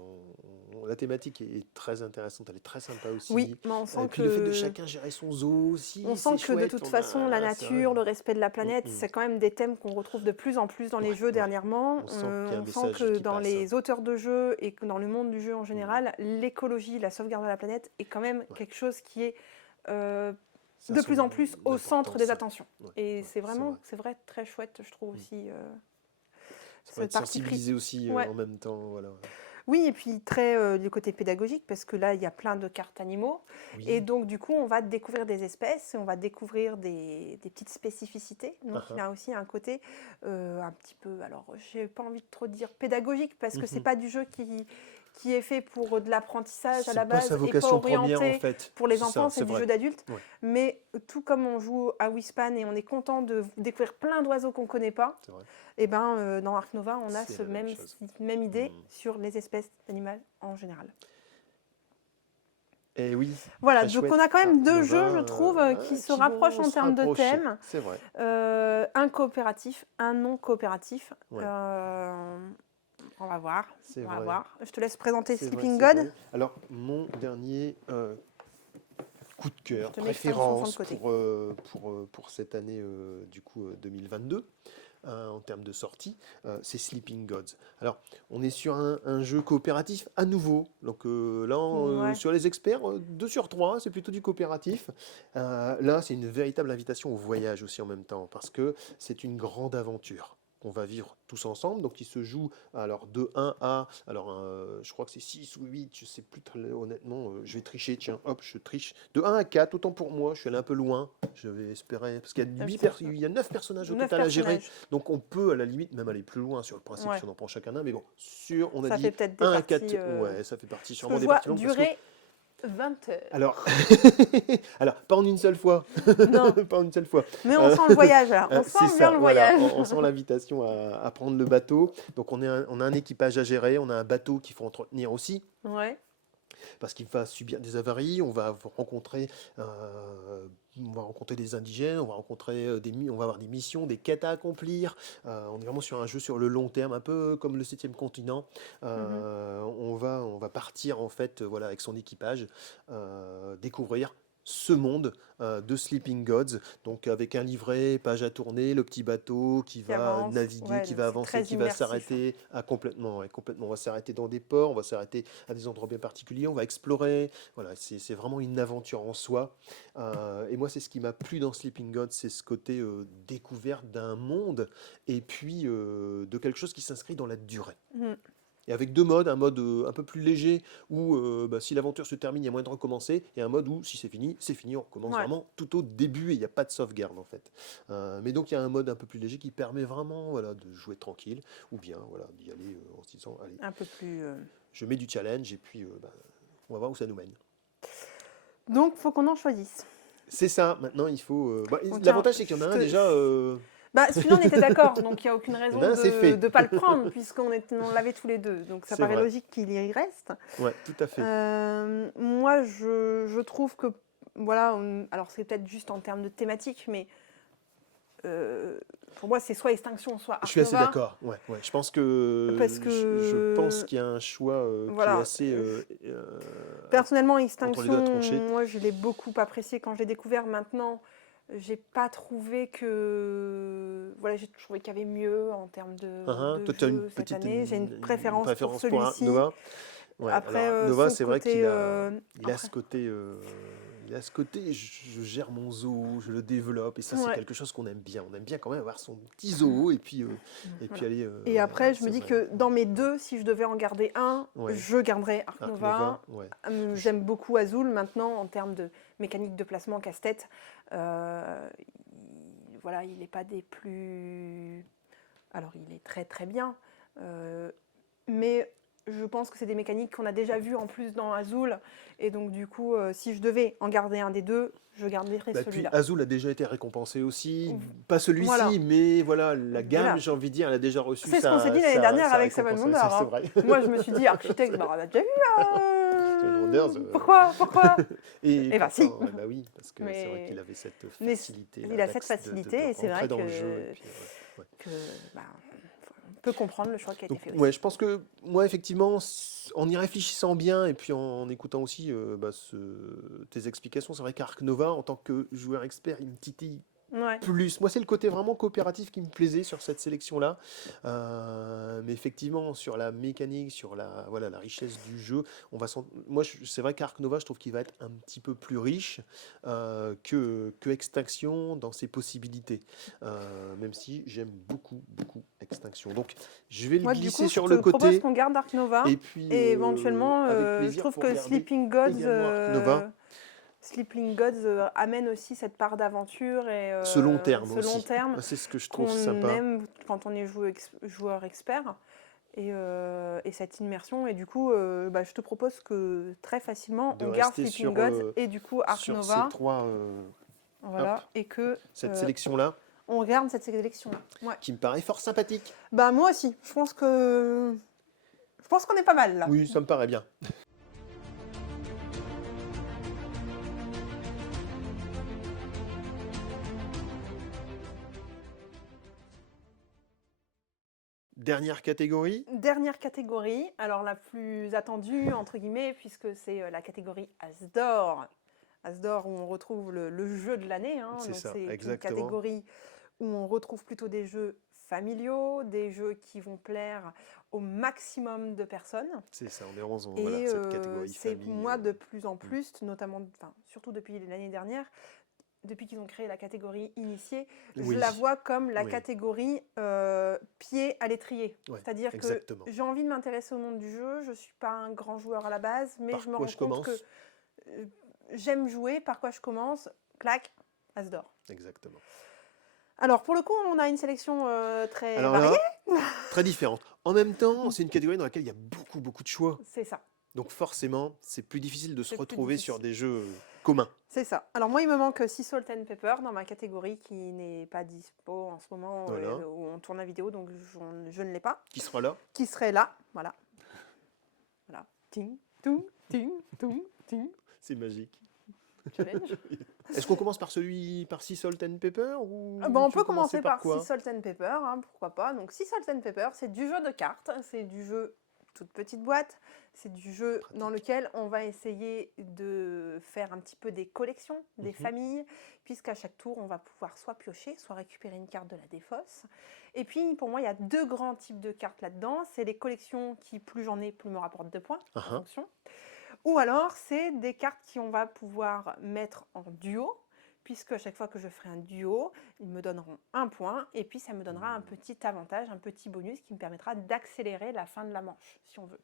La thématique est très intéressante, elle est très sympa aussi. Oui, mais on sent puis le fait de chacun gérer son zoo aussi. On sent que de toute façon, la nature, le respect de la planète, c'est quand même des thèmes qu'on retrouve de plus en plus dans les jeux dernièrement. On sent que dans les auteurs de jeux et que dans le monde du jeu en général, l'écologie, la sauvegarde de la planète est quand même quelque chose qui est de plus en plus au centre des attentions. Et c'est vrai, très chouette, je trouve aussi. Ça va être sensibilisé aussi en même temps. Voilà. Oui, et puis très du côté pédagogique, parce que là, il y a plein de cartes animaux. Et donc, du coup, on va découvrir des espèces, on va découvrir des petites spécificités. Donc, il y a aussi un côté un petit peu, alors, j'ai pas envie de trop dire pédagogique, parce que c'est pas du jeu qui est fait pour de l'apprentissage à la base et pas orienté pour les enfants, c'est du jeu d'adulte. Mais tout comme on joue à Wispan et on est content de découvrir plein d'oiseaux qu'on ne connaît pas, et dans Ark Nova, on a cette même idée sur les espèces d'animaux en général. Et oui. Voilà, donc on a quand même 2 jeux, je trouve, qui se rapprochent en termes de thème. C'est vrai. Un coopératif, un non coopératif. On va voir. Je te laisse présenter Sleeping God. Alors, mon dernier coup de cœur, préférence pour cette année du coup 2022, en termes de sortie, c'est Sleeping Gods. Alors, on est sur un jeu coopératif à nouveau. Donc là, sur les experts, 2 sur 3, c'est plutôt du coopératif. Là, c'est une véritable invitation au voyage aussi en même temps, parce que c'est une grande aventure. qu'on va vivre tous ensemble. Donc, il se joue alors de 1 à, alors je crois que c'est 6 ou 8, je sais plus honnêtement, je vais tricher, tiens, hop, je triche. De 1 à 4, autant pour moi, je suis allé un peu loin, je vais espérer, parce qu'il y a, il y a 9 personnages au 9 total à gérer, personnages. donc on peut à la limite même aller plus loin sur le principe Ouais. si on en prend chacun un, mais bon, sûr, on a Ça dit fait peut-être des 1 à parties, 4, ouais, ça fait partie que sûrement je des vois parties longues. Parce que durer 20 heures. alors, alors, pas en une seule fois. Non, Pas en une seule fois. mais on sent le voyage là. On C'est sent bien ça, le voilà. voyage. On sent l'invitation à prendre le bateau. Donc, on a un équipage à gérer. On a un bateau qu'il faut entretenir aussi. Ouais. Parce qu'il va subir des avaries. On va rencontrer des indigènes. On va rencontrer on va avoir des missions, des quêtes à accomplir. On est vraiment sur un jeu sur le long terme, un peu comme le 7e continent. On va partir en fait, voilà, avec son équipage, découvrir ce monde de Sleeping Gods, donc avec un livret, page à tourner, le petit bateau qui va avance. naviguer, Ouais, qui donc va c'est avancer, très qui va immersif, hein. s'arrêter. Complètement, ouais, complètement. On va s'arrêter dans des ports, on va s'arrêter à des endroits bien particuliers, on va explorer. Voilà, c'est vraiment une aventure en soi. Et moi, c'est ce qui m'a plu dans Sleeping Gods, c'est ce côté découverte d'un monde et puis de quelque chose qui s'inscrit dans la durée. Mm. Et avec deux modes, un mode un peu plus léger où si l'aventure se termine, il y a moyen de recommencer, et un mode où si c'est fini, on recommence Ouais. vraiment tout au début et il n'y a pas de sauvegarde en fait. Mais donc il y a un mode un peu plus léger qui permet vraiment, voilà, de jouer tranquille, ou bien voilà, d'y aller en se disant allez, Un peu plus. je mets du challenge et puis on va voir où ça nous mène. Donc, faut qu'on en choisisse. C'est ça, maintenant il faut. Bon, tiens, L'avantage c'est qu'il y en a un déjà. Celui-là, on était d'accord, donc il n'y a aucune raison c'est fait. de ne pas le prendre, puisqu'on l'avait tous les deux. Donc ça C'est paraît vrai. logique qu'il y reste. Ouais, tout à fait. Moi, je trouve que, voilà, alors c'est peut-être juste en termes de thématique, mais pour moi, c'est soit Extinction, soit Ark Je suis assez Nova. d'accord. Ouais. Je pense que je pense qu'il y a un choix Voilà. qui est assez. Personnellement, entre les Extinction, deux à trancher. moi, je l'ai beaucoup apprécié quand je l'ai découvert. Maintenant, j'ai pas trouvé que. Voilà, j'ai trouvé qu'il y avait mieux en termes de Toi, tu as jeu cette année. J'ai une préférence pour Ark celui-ci. Nova. Ouais, Après, alors, Nova, son c'est vrai côté, qu'il a, il a après. ce côté. Il a ce côté, je gère mon zoo, je le développe, et ça, c'est Ouais. quelque chose qu'on aime bien. On aime bien quand même avoir son petit zoo, et puis Voilà. aller. Et après, je me c'est dis vrai. que dans mes deux, si je devais en garder un, Ouais. je garderais Ark Ark Nova. ouais. J'aime beaucoup Azul maintenant en termes de mécanique de placement casse-tête. Voilà, il n'est pas des plus. Alors, il est très très bien, mais je pense que c'est des mécaniques qu'on a déjà vues en plus dans Azul, et donc du coup, si je devais en garder un des deux, je garderais celui-là. Puis Azul a déjà été récompensé aussi, pas celui-ci, voilà. mais voilà, la gamme, Voilà. j'ai envie de dire, elle a déjà reçu C'est ce qu'on s'est dit l'année dernière avec Seven récompense. Wonders. C'est vrai. Moi, je me suis dit, Architect, on a déjà vu Seven Wonders, Pourquoi Et ben si. Bah oui, parce que c'est vrai qu'il avait cette facilité. Il a cette facilité, et c'est vrai dans le jeu, et puis, on peut comprendre le choix qui a été fait. Ouais, je pense que moi, effectivement, en y réfléchissant bien et puis en écoutant aussi tes explications, c'est vrai qu'Ark Nova, en tant que joueur expert, il me titille plus. Moi, c'est le côté vraiment coopératif qui me plaisait sur cette sélection-là. Mais effectivement, sur la mécanique, sur la richesse du jeu, moi, c'est vrai qu'Ark Nova, je trouve qu'il va être un petit peu plus riche que Extinction dans ses possibilités. Même si j'aime beaucoup, beaucoup Extinction. Donc, je vais le glisser sur le côté. Je propose qu'on garde Ark Nova. Et puis, éventuellement, je trouve que Sleeping Gods... Sleeping Gods amène aussi cette part d'aventure et ce long terme c'est ce que je trouve sympa. On aime quand on est joueur expert et cette immersion. Et du coup, je te propose que très facilement on garde Sleeping Gods et du coup Ark Nova. Ces trois, voilà, et que cette sélection-là. On garde cette sélection-là. Ouais. Qui me paraît fort sympathique. Moi aussi. Je pense qu'on est pas mal là. Oui, ça me paraît bien. Dernière catégorie. Alors la plus attendue, entre guillemets, puisque c'est la catégorie Asdor. Asdor, où on retrouve le jeu de l'année. Hein. C'est une catégorie où on retrouve plutôt des jeux familiaux, des jeux qui vont plaire au maximum de personnes. C'est ça, on est vraiment cette catégorie c'est famille. Moi, de plus en plus, notamment, surtout depuis l'année dernière, depuis qu'ils ont créé la catégorie initiée, je Oui, la vois comme la oui, catégorie pied à l'étrier. ouais, C'est-à-dire que exactement. j'ai envie de m'intéresser au monde du jeu, je ne suis pas un grand joueur à la base, mais Par je me quoi rends je compte que commence? j'aime jouer, par quoi je commence, clac, as d'or. Exactement. Alors pour le coup, on a une sélection très Alors variée. là, très différente. En même temps, c'est une catégorie dans laquelle il y a beaucoup de choix. C'est ça, Donc forcément, c'est plus difficile de se c'est plus retrouver sur difficile. des jeux communs. C'est ça. Alors moi, il me manque Sea Salt and Pepper dans ma catégorie qui n'est pas dispo en ce moment Voilà. où on tourne la vidéo, donc je ne l'ai pas. Qui sera là? Qui serait là, voilà. Voilà. Ting, tung, ting, tung, ting. C'est magique. Challenge. Est-ce qu'on commence par Sea Salt and Pepper ou On tu peut veux commencer commencer par Sea quoi? Salt and Pepper, hein, pourquoi pas. Donc Sea Salt and Pepper, c'est du jeu de cartes, c'est du jeu toute petite boîte, c'est du jeu dans lequel on va essayer de faire un petit peu des collections, des familles, puisqu'à chaque tour, on va pouvoir soit piocher, soit récupérer une carte de la défausse. Et puis, pour moi, il y a deux grands types de cartes là-dedans. C'est les collections qui, plus j'en ai, plus me rapportent de points, en fonction. Ou alors, c'est des cartes qu'on va pouvoir mettre en duo, puisque à chaque fois que je ferai un duo, ils me donneront un point, et puis ça me donnera un petit avantage, un petit bonus qui me permettra d'accélérer la fin de la manche, si on veut.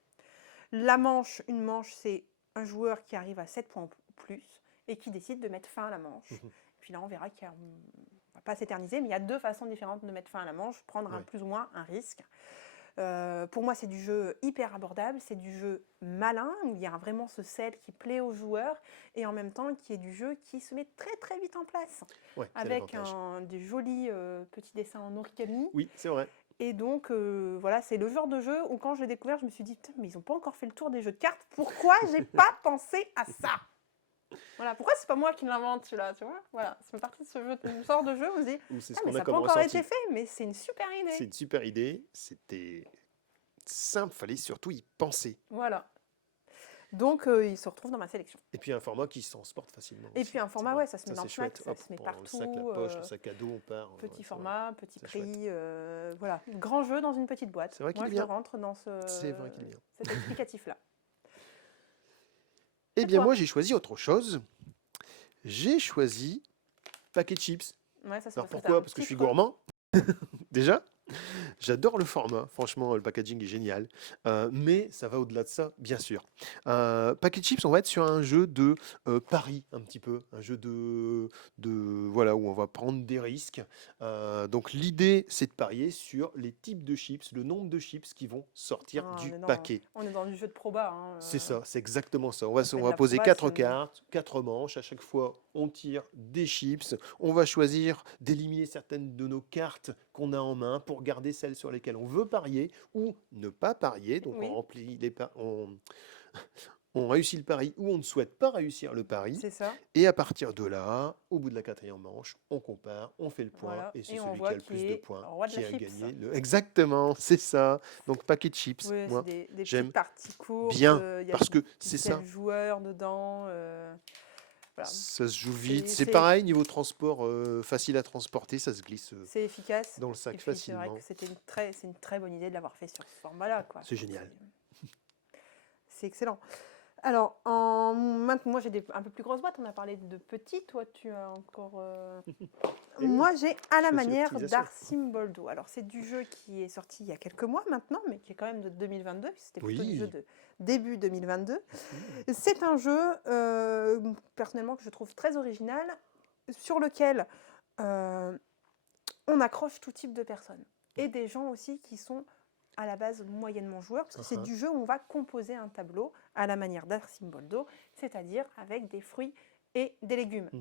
La manche, une manche, c'est un joueur qui arrive à 7 points ou plus, et qui décide de mettre fin à la manche. Puis là, on verra qu'on ne va pas s'éterniser, mais il y a deux façons différentes de mettre fin à la manche, prendre plus ou moins un risque. Pour moi, c'est du jeu hyper abordable, c'est du jeu malin, où il y a vraiment ce sel qui plaît aux joueurs, et en même temps qui est du jeu qui se met très vite en place, avec des jolis petits dessins en origami. Oui, c'est vrai. Et donc, voilà, c'est le genre de jeu où quand je l'ai découvert, je me suis dit, putain, mais ils n'ont pas encore fait le tour des jeux de cartes, pourquoi j'ai pas pensé à ça? Voilà, pourquoi c'est pas moi qui l'invente celui-là, tu vois? Voilà, c'est partie de ce genre de jeu où on se dit, Ou c'est ce ah, qu'on mais ça a n'a pas comme encore ressenti. été fait, mais c'est une super idée. C'est une super idée. C'était simple, fallait surtout y penser. Voilà. Donc, il se retrouve dans ma sélection. Et puis un format qui se transporte facilement. Et aussi. puis un format, ouais, ça se met dans le sac, chouette. ça Hop, se met on partout. le sac, la poche, le sac à dos, on part. Petit ouais, format, petit c'est prix, voilà. Grand jeu dans une petite boîte. C'est vrai qu'il Moi, est je bien. rentre dans C'est vrai qu'il est bien. cet explicatif-là. Eh bien, moi, j'ai choisi autre chose. J'ai choisi paquet de chips. Ouais, ça, alors pourquoi? Parce que je suis gourmand, déjà. J'adore le format, franchement, le packaging est génial. Mais ça va au-delà de ça, bien sûr. Packet Chips, on va être sur un jeu de pari, un petit peu. Un jeu voilà, où on va prendre des risques. Donc l'idée, c'est de parier sur les types de chips, le nombre de chips qui vont sortir du paquet. On est dans du jeu de proba. Hein, C'est ça, c'est exactement ça. On va de la poser proba, 4 cartes, 4 manches. À chaque fois, on tire des chips. On va choisir d'éliminer certaines de nos cartes qu'on a en main pour garder celles sur lesquelles on veut parier ou ne pas parier. Donc on remplit on réussit le pari ou on ne souhaite pas réussir le pari. C'est ça. Et à partir de là, au bout de la 4e manche, on compare, on fait le point. Voilà. Et c'est celui qui a le plus de points qui a gagné. Exactement, c'est ça. Donc paquet de chips. Oui, moi, c'est des j'aime petites parties courtes. bien parce que c'est ça. Joueurs dedans. Voilà. Ça se joue vite. C'est pareil, niveau transport, facile à transporter, ça se glisse c'est efficace. dans le sac et puis, facilement. C'est vrai que c'est une très bonne idée de l'avoir fait sur ce format-là. C'est génial. C'est excellent. Alors, moi j'ai un peu plus grosses boîtes, on a parlé de petites, toi tu as encore... Moi j'ai à la manière d'Arcimboldo. Alors c'est du jeu qui est sorti il y a quelques mois maintenant, mais qui est quand même de 2022, c'était plutôt du jeu de début 2022. C'est un jeu, personnellement, que je trouve très original, sur lequel on accroche tout type de personnes. Et des gens aussi qui sont à la base moyennement joueurs, parce que c'est du jeu où on va composer un tableau à la manière d'Arcimboldo, c'est-à-dire avec des fruits et des légumes.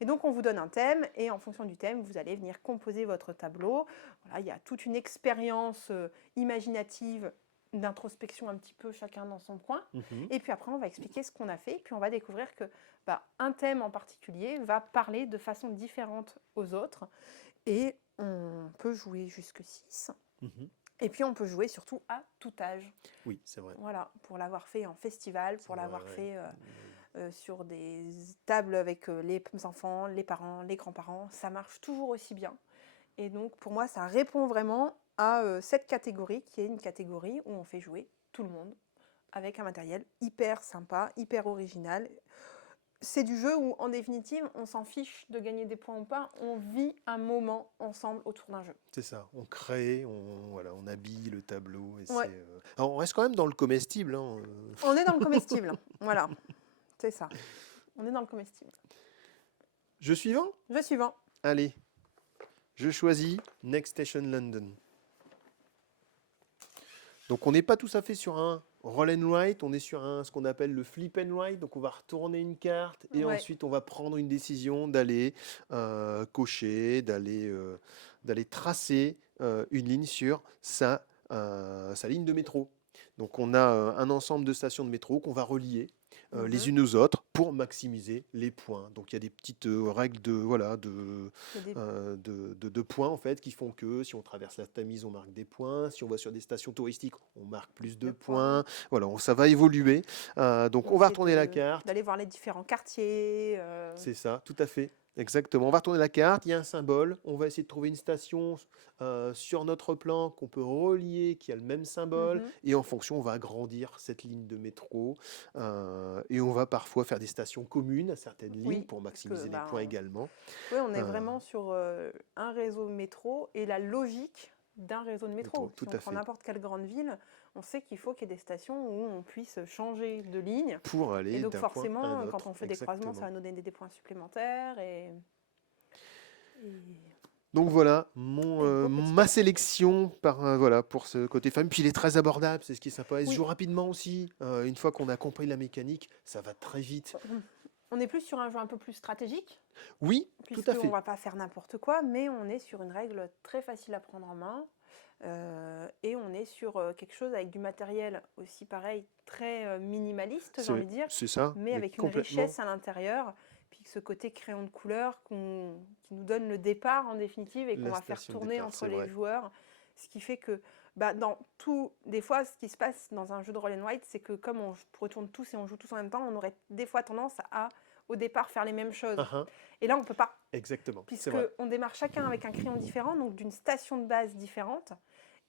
Et donc on vous donne un thème, et en fonction du thème, vous allez venir composer votre tableau. Voilà, il y a toute une expérience imaginative, d'introspection un petit peu, chacun dans son coin. Et puis après, on va expliquer ce qu'on a fait, et puis on va découvrir que un thème en particulier va parler de façon différente aux autres, et on peut jouer jusque 6. Et puis, on peut jouer surtout à tout âge. Oui, c'est vrai. Voilà, pour l'avoir fait en festival, pour l'avoir fait sur des tables avec les enfants, les parents, les grands-parents, ça marche toujours aussi bien. Et donc, pour moi, ça répond vraiment à cette catégorie, qui est une catégorie où on fait jouer tout le monde, avec un matériel hyper sympa, hyper original. c'est du jeu où, en définitive, on s'en fiche de gagner des points ou pas. On vit un moment ensemble autour d'un jeu. C'est ça, on crée, on habille le tableau. Ouais. Alors, on reste quand même dans le comestible. On est dans le comestible, voilà. C'est ça. On est dans le comestible. Jeu suivant ? Jeu suivant. Allez, je choisis Next Station London. Donc on n'est pas tout à fait sur un roll and write, on est sur ce qu'on appelle le flip and write. Donc on va retourner une carte et ensuite on va prendre une décision d'aller cocher, d'aller tracer une ligne sur sa ligne de métro. Donc on a un ensemble de stations de métro qu'on va relier les unes aux autres pour maximiser les points. Donc il y a des petites règles de points en fait qui font que si on traverse la Tamise, on marque des points. Si on va sur des stations touristiques, on marque plus de points. Voilà, ça va évoluer. Donc on va retourner la carte. D'aller voir les différents quartiers. C'est ça, tout à fait. Exactement. On va retourner la carte, il y a un symbole. On va essayer de trouver une station sur notre plan qu'on peut relier, qui a le même symbole. Et en fonction, on va agrandir cette ligne de métro. Et on va parfois faire des stations communes à certaines lignes pour maximiser les points également. Oui, on est vraiment sur un réseau métro et la logique d'un réseau de métro. Si on prend n'importe quelle grande ville, on sait qu'il faut qu'il y ait des stations où on puisse changer de ligne. Pour aller et donc d'un forcément, point à un autre. quand on fait des croisements, ça va nous donner des points supplémentaires. Donc voilà, ma sélection pour ce côté famille. Puis il est très abordable, c'est ce qui est sympa. Il se joue rapidement aussi. Une fois qu'on a compris la mécanique, ça va très vite. On est plus sur un jeu un peu plus stratégique. Oui, tout à fait. On ne va pas faire n'importe quoi, mais on est sur une règle très facile à prendre en main. Et on est sur quelque chose avec du matériel aussi pareil, très minimaliste, j'ai envie de dire. C'est ça. Mais avec une richesse à l'intérieur. Puis ce côté crayon de couleur qui nous donne le départ en définitive et qu'on va faire tourner entre les joueurs. Ce qui fait que des fois, ce qui se passe dans un jeu de roll and write, c'est que comme on retourne tous et on joue tous en même temps, on aurait des fois tendance à, au départ, faire les mêmes choses. Et là, on ne peut pas. Exactement. Puisqu'on démarre chacun avec un crayon différent, donc d'une station de base différente.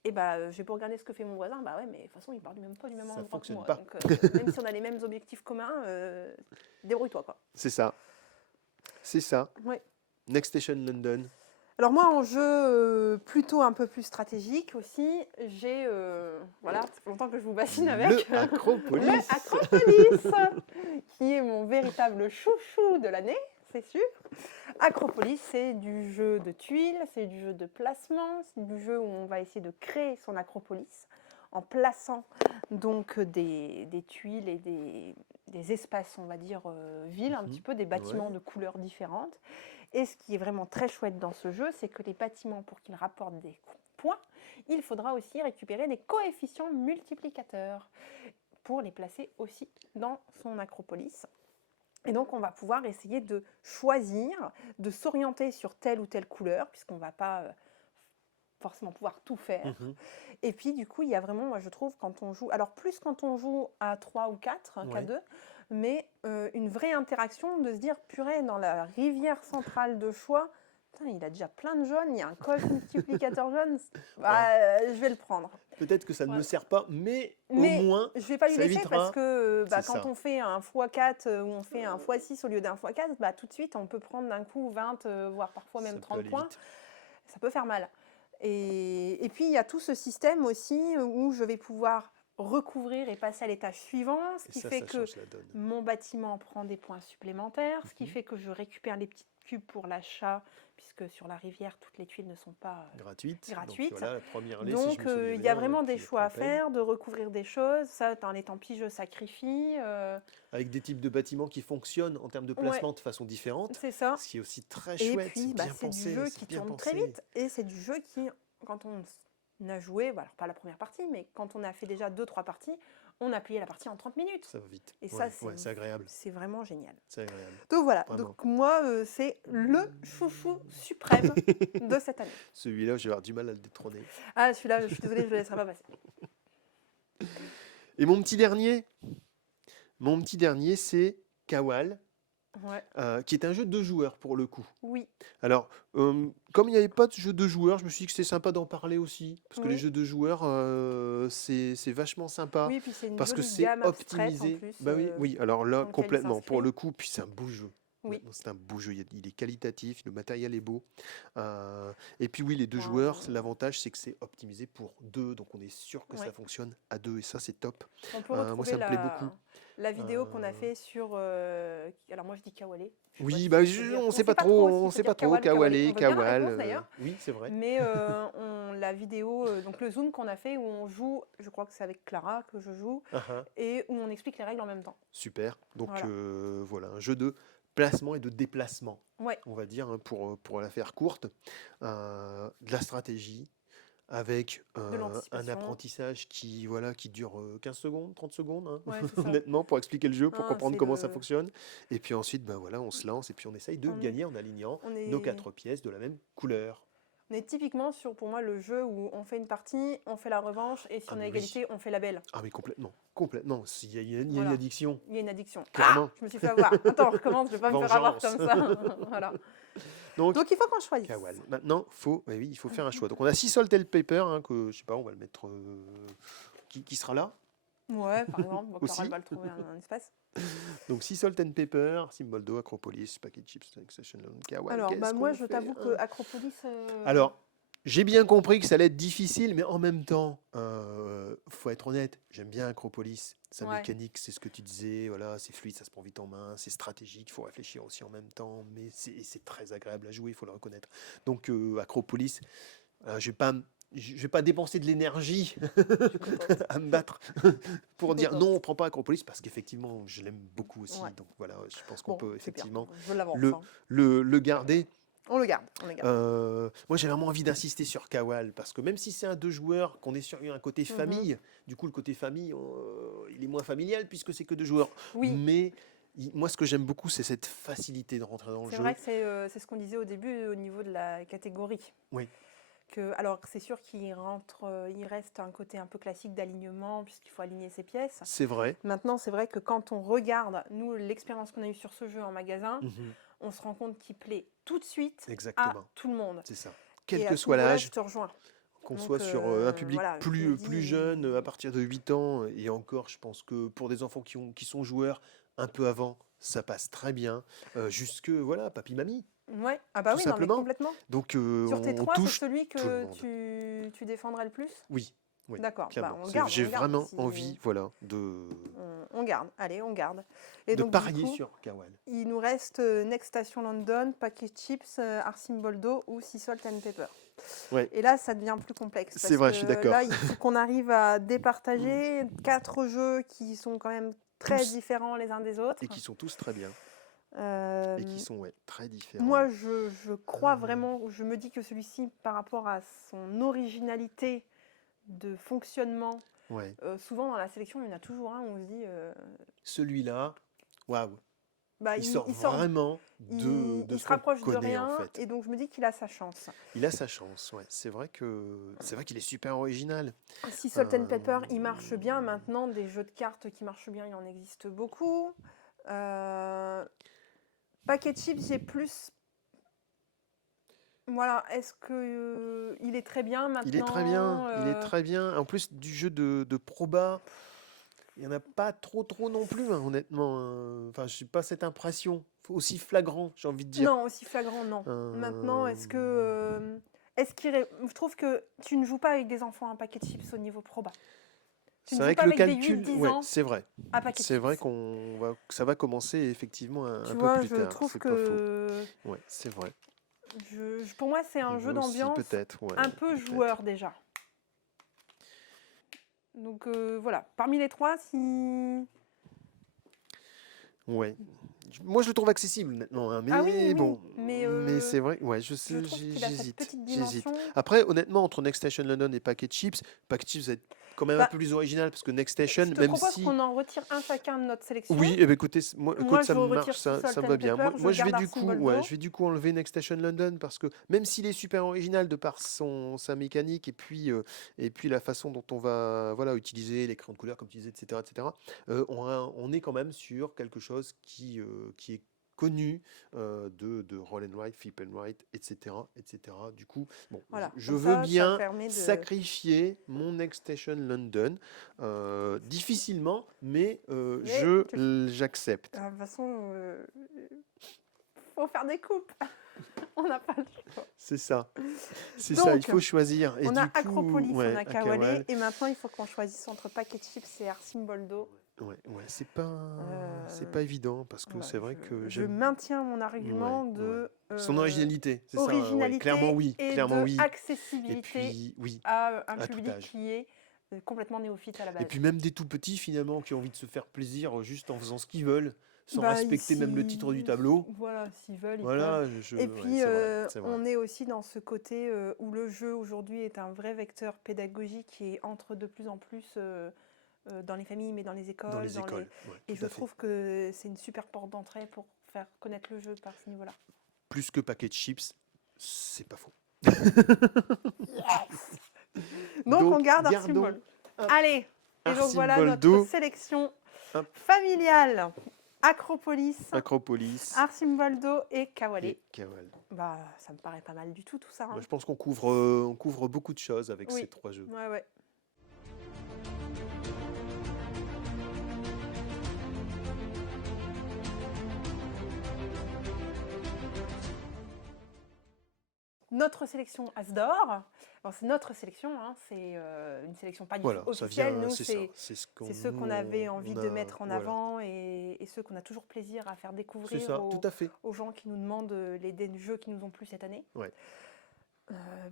Et je vais pas regarder ce que fait mon voisin. Mais de toute façon, il part pas du même endroit que moi. Pas. Donc, même si on a les mêmes objectifs communs, débrouille-toi, quoi. C'est ça. C'est ça. Ouais. Next Station London. Alors moi, en jeu plutôt un peu plus stratégique aussi, j'ai... ça fait longtemps que je vous bassine avec... Le Acropolis. Le Acropolis, qui est mon véritable chouchou de l'année, c'est sûr. Acropolis, c'est du jeu de tuiles, c'est du jeu de placement, c'est du jeu où on va essayer de créer son Acropolis en plaçant donc des tuiles et des espaces, on va dire, villes, un petit peu, des bâtiments de couleurs différentes. Et ce qui est vraiment très chouette dans ce jeu, c'est que les bâtiments, pour qu'ils rapportent des points, il faudra aussi récupérer des coefficients multiplicateurs pour les placer aussi dans son Acropolis. Et donc, on va pouvoir essayer de choisir, de s'orienter sur telle ou telle couleur, puisqu'on ne va pas forcément pouvoir tout faire. Et puis, du coup, il y a vraiment, moi, je trouve, quand on joue... Alors, plus quand on joue à 3 ou 4, qu'à 2, mais une vraie interaction de se dire, purée, dans la rivière centrale de choix, il a déjà plein de jaunes, il y a un coef multiplicateur jaune, je vais le prendre. Peut-être que ça ne me sert pas, mais au moins, je ne vais pas lui laisser évitera. Parce que quand on fait un x4 ou on fait un x6 au lieu d'un x4, tout de suite, on peut prendre d'un coup 20, voire parfois même 30 points. Ça peut faire mal. Et puis, il y a tout ce système aussi où je vais pouvoir recouvrir et passer à l'étage suivant, ce qui fait que mon bâtiment prend des points supplémentaires, ce qui fait que je récupère les petites cubes pour l'achat, puisque sur la rivière, toutes les tuiles ne sont pas gratuites. Donc, voilà, la première année, donc il y a vraiment des choix à faire, de recouvrir des choses. Ça, dans les tant pis, je sacrifie. Avec des types de bâtiments qui fonctionnent en termes de placement de façon différente. C'est ça. Ce qui est aussi très chouette. Et puis, c'est du jeu qui tourne très vite. Et c'est du jeu qui, quand on a joué, alors pas la première partie, mais quand on a fait déjà 2-3 parties, on a plié la partie en 30 minutes. Ça va vite. Et ça, c'est agréable. C'est vraiment génial. C'est agréable. Donc voilà, donc moi, c'est le chouchou suprême de cette année. Celui-là, je vais avoir du mal à le détrôner. Ah, celui-là, je suis désolée, je ne le laisserai pas passer. Et mon petit dernier, c'est Kawal. Ouais. Qui est un jeu de 2 joueurs pour le coup. Oui. Alors, comme il n'y avait pas de jeu de joueurs, je me suis dit que c'était sympa d'en parler aussi. Parce que les Oui. jeux de joueurs, c'est vachement sympa. Oui, puis c'est une Parce que jolie c'est gamme abstraite en optimisé. plus Bah oui, oui, alors là, dans lequel il complètement, pour s'inscrit. le coup, puis c'est un beau jeu. Oui. Honnêtement, c'est un beau jeu, il est qualitatif, le matériel est beau. Et puis oui, les 2 Ouais, joueurs, l'avantage, c'est que c'est optimisé pour 2, donc on est sûr que ça ouais. fonctionne à 2, et ça, c'est top. On peut Moi, retrouver ça me plaît beaucoup. la vidéo qu'on a Euh, fait sur. Alors moi je dis Kawale. Je sais pas Oui, s'il bah, faut dire. on On sait sait pas pas trop, trop on s'il faut sait pas dire trop, Kawale ou Kawale. Kawale, On veut bien la Kawal, réponse d'ailleurs. oui, c'est vrai. Mais la vidéo, donc le zoom qu'on a fait où on joue, je crois que c'est avec Clara que je joue, et où on explique les règles en même temps. Super. Donc Voilà. voilà, un jeu de placement et de déplacement, Ouais. on va dire, hein, pour la faire courte. De la stratégie avec De un l'anticipation. apprentissage qui dure 15 secondes, 30 secondes, hein, Ouais, c'est ça. honnêtement, pour expliquer le jeu, pour Hein, comprendre c'est comment ça fonctionne. Et puis ensuite, ben voilà, on se lance et puis on essaye de On est, gagner en alignant on nos est, 4 pièces de la même couleur. on est typiquement sur, pour moi, le jeu où on fait une partie, on fait la revanche, et si Ah on a mais oui. égalité, on fait la belle. Ah mais complètement, complètement. Il y a une Voilà. addiction, Il y a une addiction. clairement. Je me suis fait avoir. Attends, je recommence, je vais pas me faire avoir Vengeance. comme ça. Voilà. Donc, Donc il faut qu'on choisisse. Kawal. Maintenant, oui, il faut faire un choix. Donc on a Sea Salt and Pepper, hein, que je sais pas, on va le mettre. Qui sera là? Ouais, par exemple, Clara, Aussi. elle va le trouver un espace. Donc Sea Salt and Pepper, Symboldo, Acropolis, Packet Chips, Accession, Kawal. Alors, Qu'est-ce moi, qu'on je fait, t'avoue hein? que Acropolis. Alors, j'ai bien compris que ça allait être difficile, mais en même temps, faut être honnête, j'aime bien Acropolis. Sa Ouais. mécanique, c'est ce que tu disais, voilà, c'est fluide, ça se prend vite en main, c'est stratégique, il faut réfléchir aussi en même temps, mais c'est très agréable à jouer, il faut le reconnaître. Donc Acropolis, je vais pas dépenser de l'énergie à me battre pour dire non, on prend pas Acropolis, parce qu'effectivement, je l'aime beaucoup aussi. Ouais. Donc voilà, je pense qu'on peut c'est bien. effectivement Je l'avance. le garder. On le garde. On le garde. Moi, j'ai vraiment envie d'insister sur Kawal, parce que même si c'est un 2 joueurs, qu'on est sur un côté famille, du coup, le côté famille, il est moins familial puisque c'est que 2 joueurs. Oui. Mais moi, ce que j'aime beaucoup, c'est cette facilité de rentrer dans le jeu. C'est vrai que c'est ce qu'on disait au début au niveau de la catégorie. Oui. Alors, c'est sûr qu'il reste un côté un peu classique d'alignement, puisqu'il faut aligner ses pièces. C'est vrai. Maintenant, c'est vrai que quand on regarde, nous, l'expérience qu'on a eue sur ce jeu en magasin, on se rend compte qu'il plaît tout de suite à tout le monde. C'est ça. Quel Et que soit l'âge, je te rejoins. qu'on soit sur un public plus jeune, à partir de 8 ans, et encore, je pense que pour des enfants qui sont joueurs un peu avant, ça passe très bien. Jusque, voilà, papy-mamie. Ouais, ah bah tout oui, simplement. non, mais complètement. Donc, sur tes on trois, c'est touche celui tout le que monde. tu défendrais le plus? Oui. Oui, d'accord, clairement. on garde. J'ai on garde vraiment si- envie, voilà, de On garde, allez, on garde. Et de donc, parier du coup, sur Kawal. il nous reste Next Station London, Packet Chips, Arsimboldo ou Sea Salt and Pepper. Ouais. Et là, ça devient plus complexe. C'est vrai, je suis d'accord. Là, il faut qu'on arrive à départager 4 jeux qui sont quand même très différents les uns des autres. Et qui sont tous très bien. Et qui sont très différents. Moi, je crois vraiment, je me dis que celui-ci, par rapport à son originalité de fonctionnement, souvent dans la sélection, il y en a toujours un où on se dit... Celui-là, waouh, il sort vraiment de il ce se rapproche qu'on de connaît, rien, en fait. et donc je me dis qu'il a sa chance. Il a sa chance, ouais. C'est vrai qu'il est super original. Sea Salt and Pepper, il marche bien. Maintenant, des jeux de cartes qui marchent bien, il en existe beaucoup. Packet Chips, j'ai plus... Voilà, est-ce que il est très bien maintenant? Il est très bien, il est très bien. En plus du jeu de proba, il n'y en a pas trop non plus, hein, honnêtement. Enfin, je n'ai pas cette impression. Aussi flagrant, j'ai envie de dire. Non, aussi flagrant, non. Maintenant, est-ce qu'il... Je trouve que tu ne joues pas avec des enfants à Packet Chips au niveau proba. C'est vrai que le calcul, c'est vrai. C'est vrai que ça va commencer effectivement un peu plus tard. Je trouve que... Ouais, c'est vrai. Pour moi, c'est un jeu d'ambiance un peu joueur déjà. Donc voilà, parmi les 3, si... Ouais. Moi, je le trouve accessible maintenant, hein, mais bon. Mais c'est vrai, ouais, je sais, j'hésite. Après, honnêtement, entre Next Station London et Packet Chips va être quand même un peu plus original, parce que Next Station, je te propose qu'on en retire un chacun de notre sélection. Oui, écoutez, moi ça me marche, ça me va bien. Moi, je vais du coup enlever Next Station London, parce que même s'il est super original de par sa mécanique et puis la façon dont on va utiliser les crayons de couleur, comme tu disais, etc., on est quand même sur quelque chose qui est connus de Roll and Write, Flip and Write, etc., etc. Du coup, bon, Voilà. je Comme veux ça bien permet de... sacrifier mon Next Station London, difficilement, mais Mais j'accepte. de toute façon, faut faire des coupes. On n'a pas le choix. C'est ça. C'est Donc, ça, il faut choisir. Et on du a coup, Acropolis, ouais, on a Akawale. Kawale, et maintenant il faut qu'on choisisse entre Packet Chips et Arcimboldo. Ouais, c'est pas évident parce que Voilà, c'est vrai que je maintiens mon argument de son originalité, c'est ça, ouais. originalité Clairement oui, et clairement de oui. Et accessibilité puis oui, à un à tout public âge. qui est complètement néophyte à la base. Et puis même des tout petits finalement qui ont envie de se faire plaisir juste en faisant ce qu'ils veulent, sans Bah, respecter même le titre du tableau. Voilà, s'ils veulent, ils Voilà, peuvent. Et ouais, puis, c'est vrai, c'est vrai. on est aussi dans ce côté où le jeu aujourd'hui est un vrai vecteur pédagogique qui entre de plus en plus dans les familles, mais dans les écoles. Dans les écoles, ouais, Et tout je à fait. trouve que c'est une super porte d'entrée pour faire connaître le jeu par ce niveau-là. Plus que Packet Chips, c'est pas faux. Donc on garde gardons Arcimboldo. Allez, et donc voilà Arcimboldo. notre sélection Hop. familiale. Acropolis, Arcimboldo et Kawale. Et Kawale. Bah, ça me paraît pas mal du tout ça. Hein. Bah, je pense qu'on couvre beaucoup de choses avec Oui. ces trois jeux. Ouais, ouais. Notre sélection Asdor, c'est notre sélection, hein, c'est une sélection pas du tout officielle. Nous, c'est ceux qu'on avait envie de mettre en avant et ceux qu'on a toujours plaisir à faire découvrir aux gens qui nous demandent les jeux qui nous ont plu cette année. Ouais.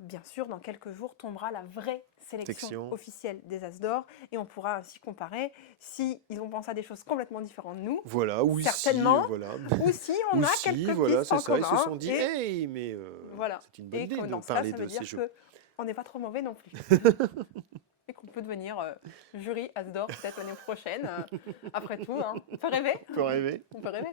Bien sûr, dans quelques jours tombera la vraie sélection officielle des Asdor et on pourra ainsi comparer si ils ont pensé à des choses complètement différentes de nous. Voilà, ou certainement, si, voilà. ou si on a quelques pistes en commun. Ils se sont dit, hey, mais voilà. c'est une bonne idée de parler de ces jeux. On n'est pas trop mauvais non plus. Et qu'on peut devenir jury Asdor peut-être l'année prochaine. Après tout, hein. On peut rêver. On peut rêver. On peut rêver.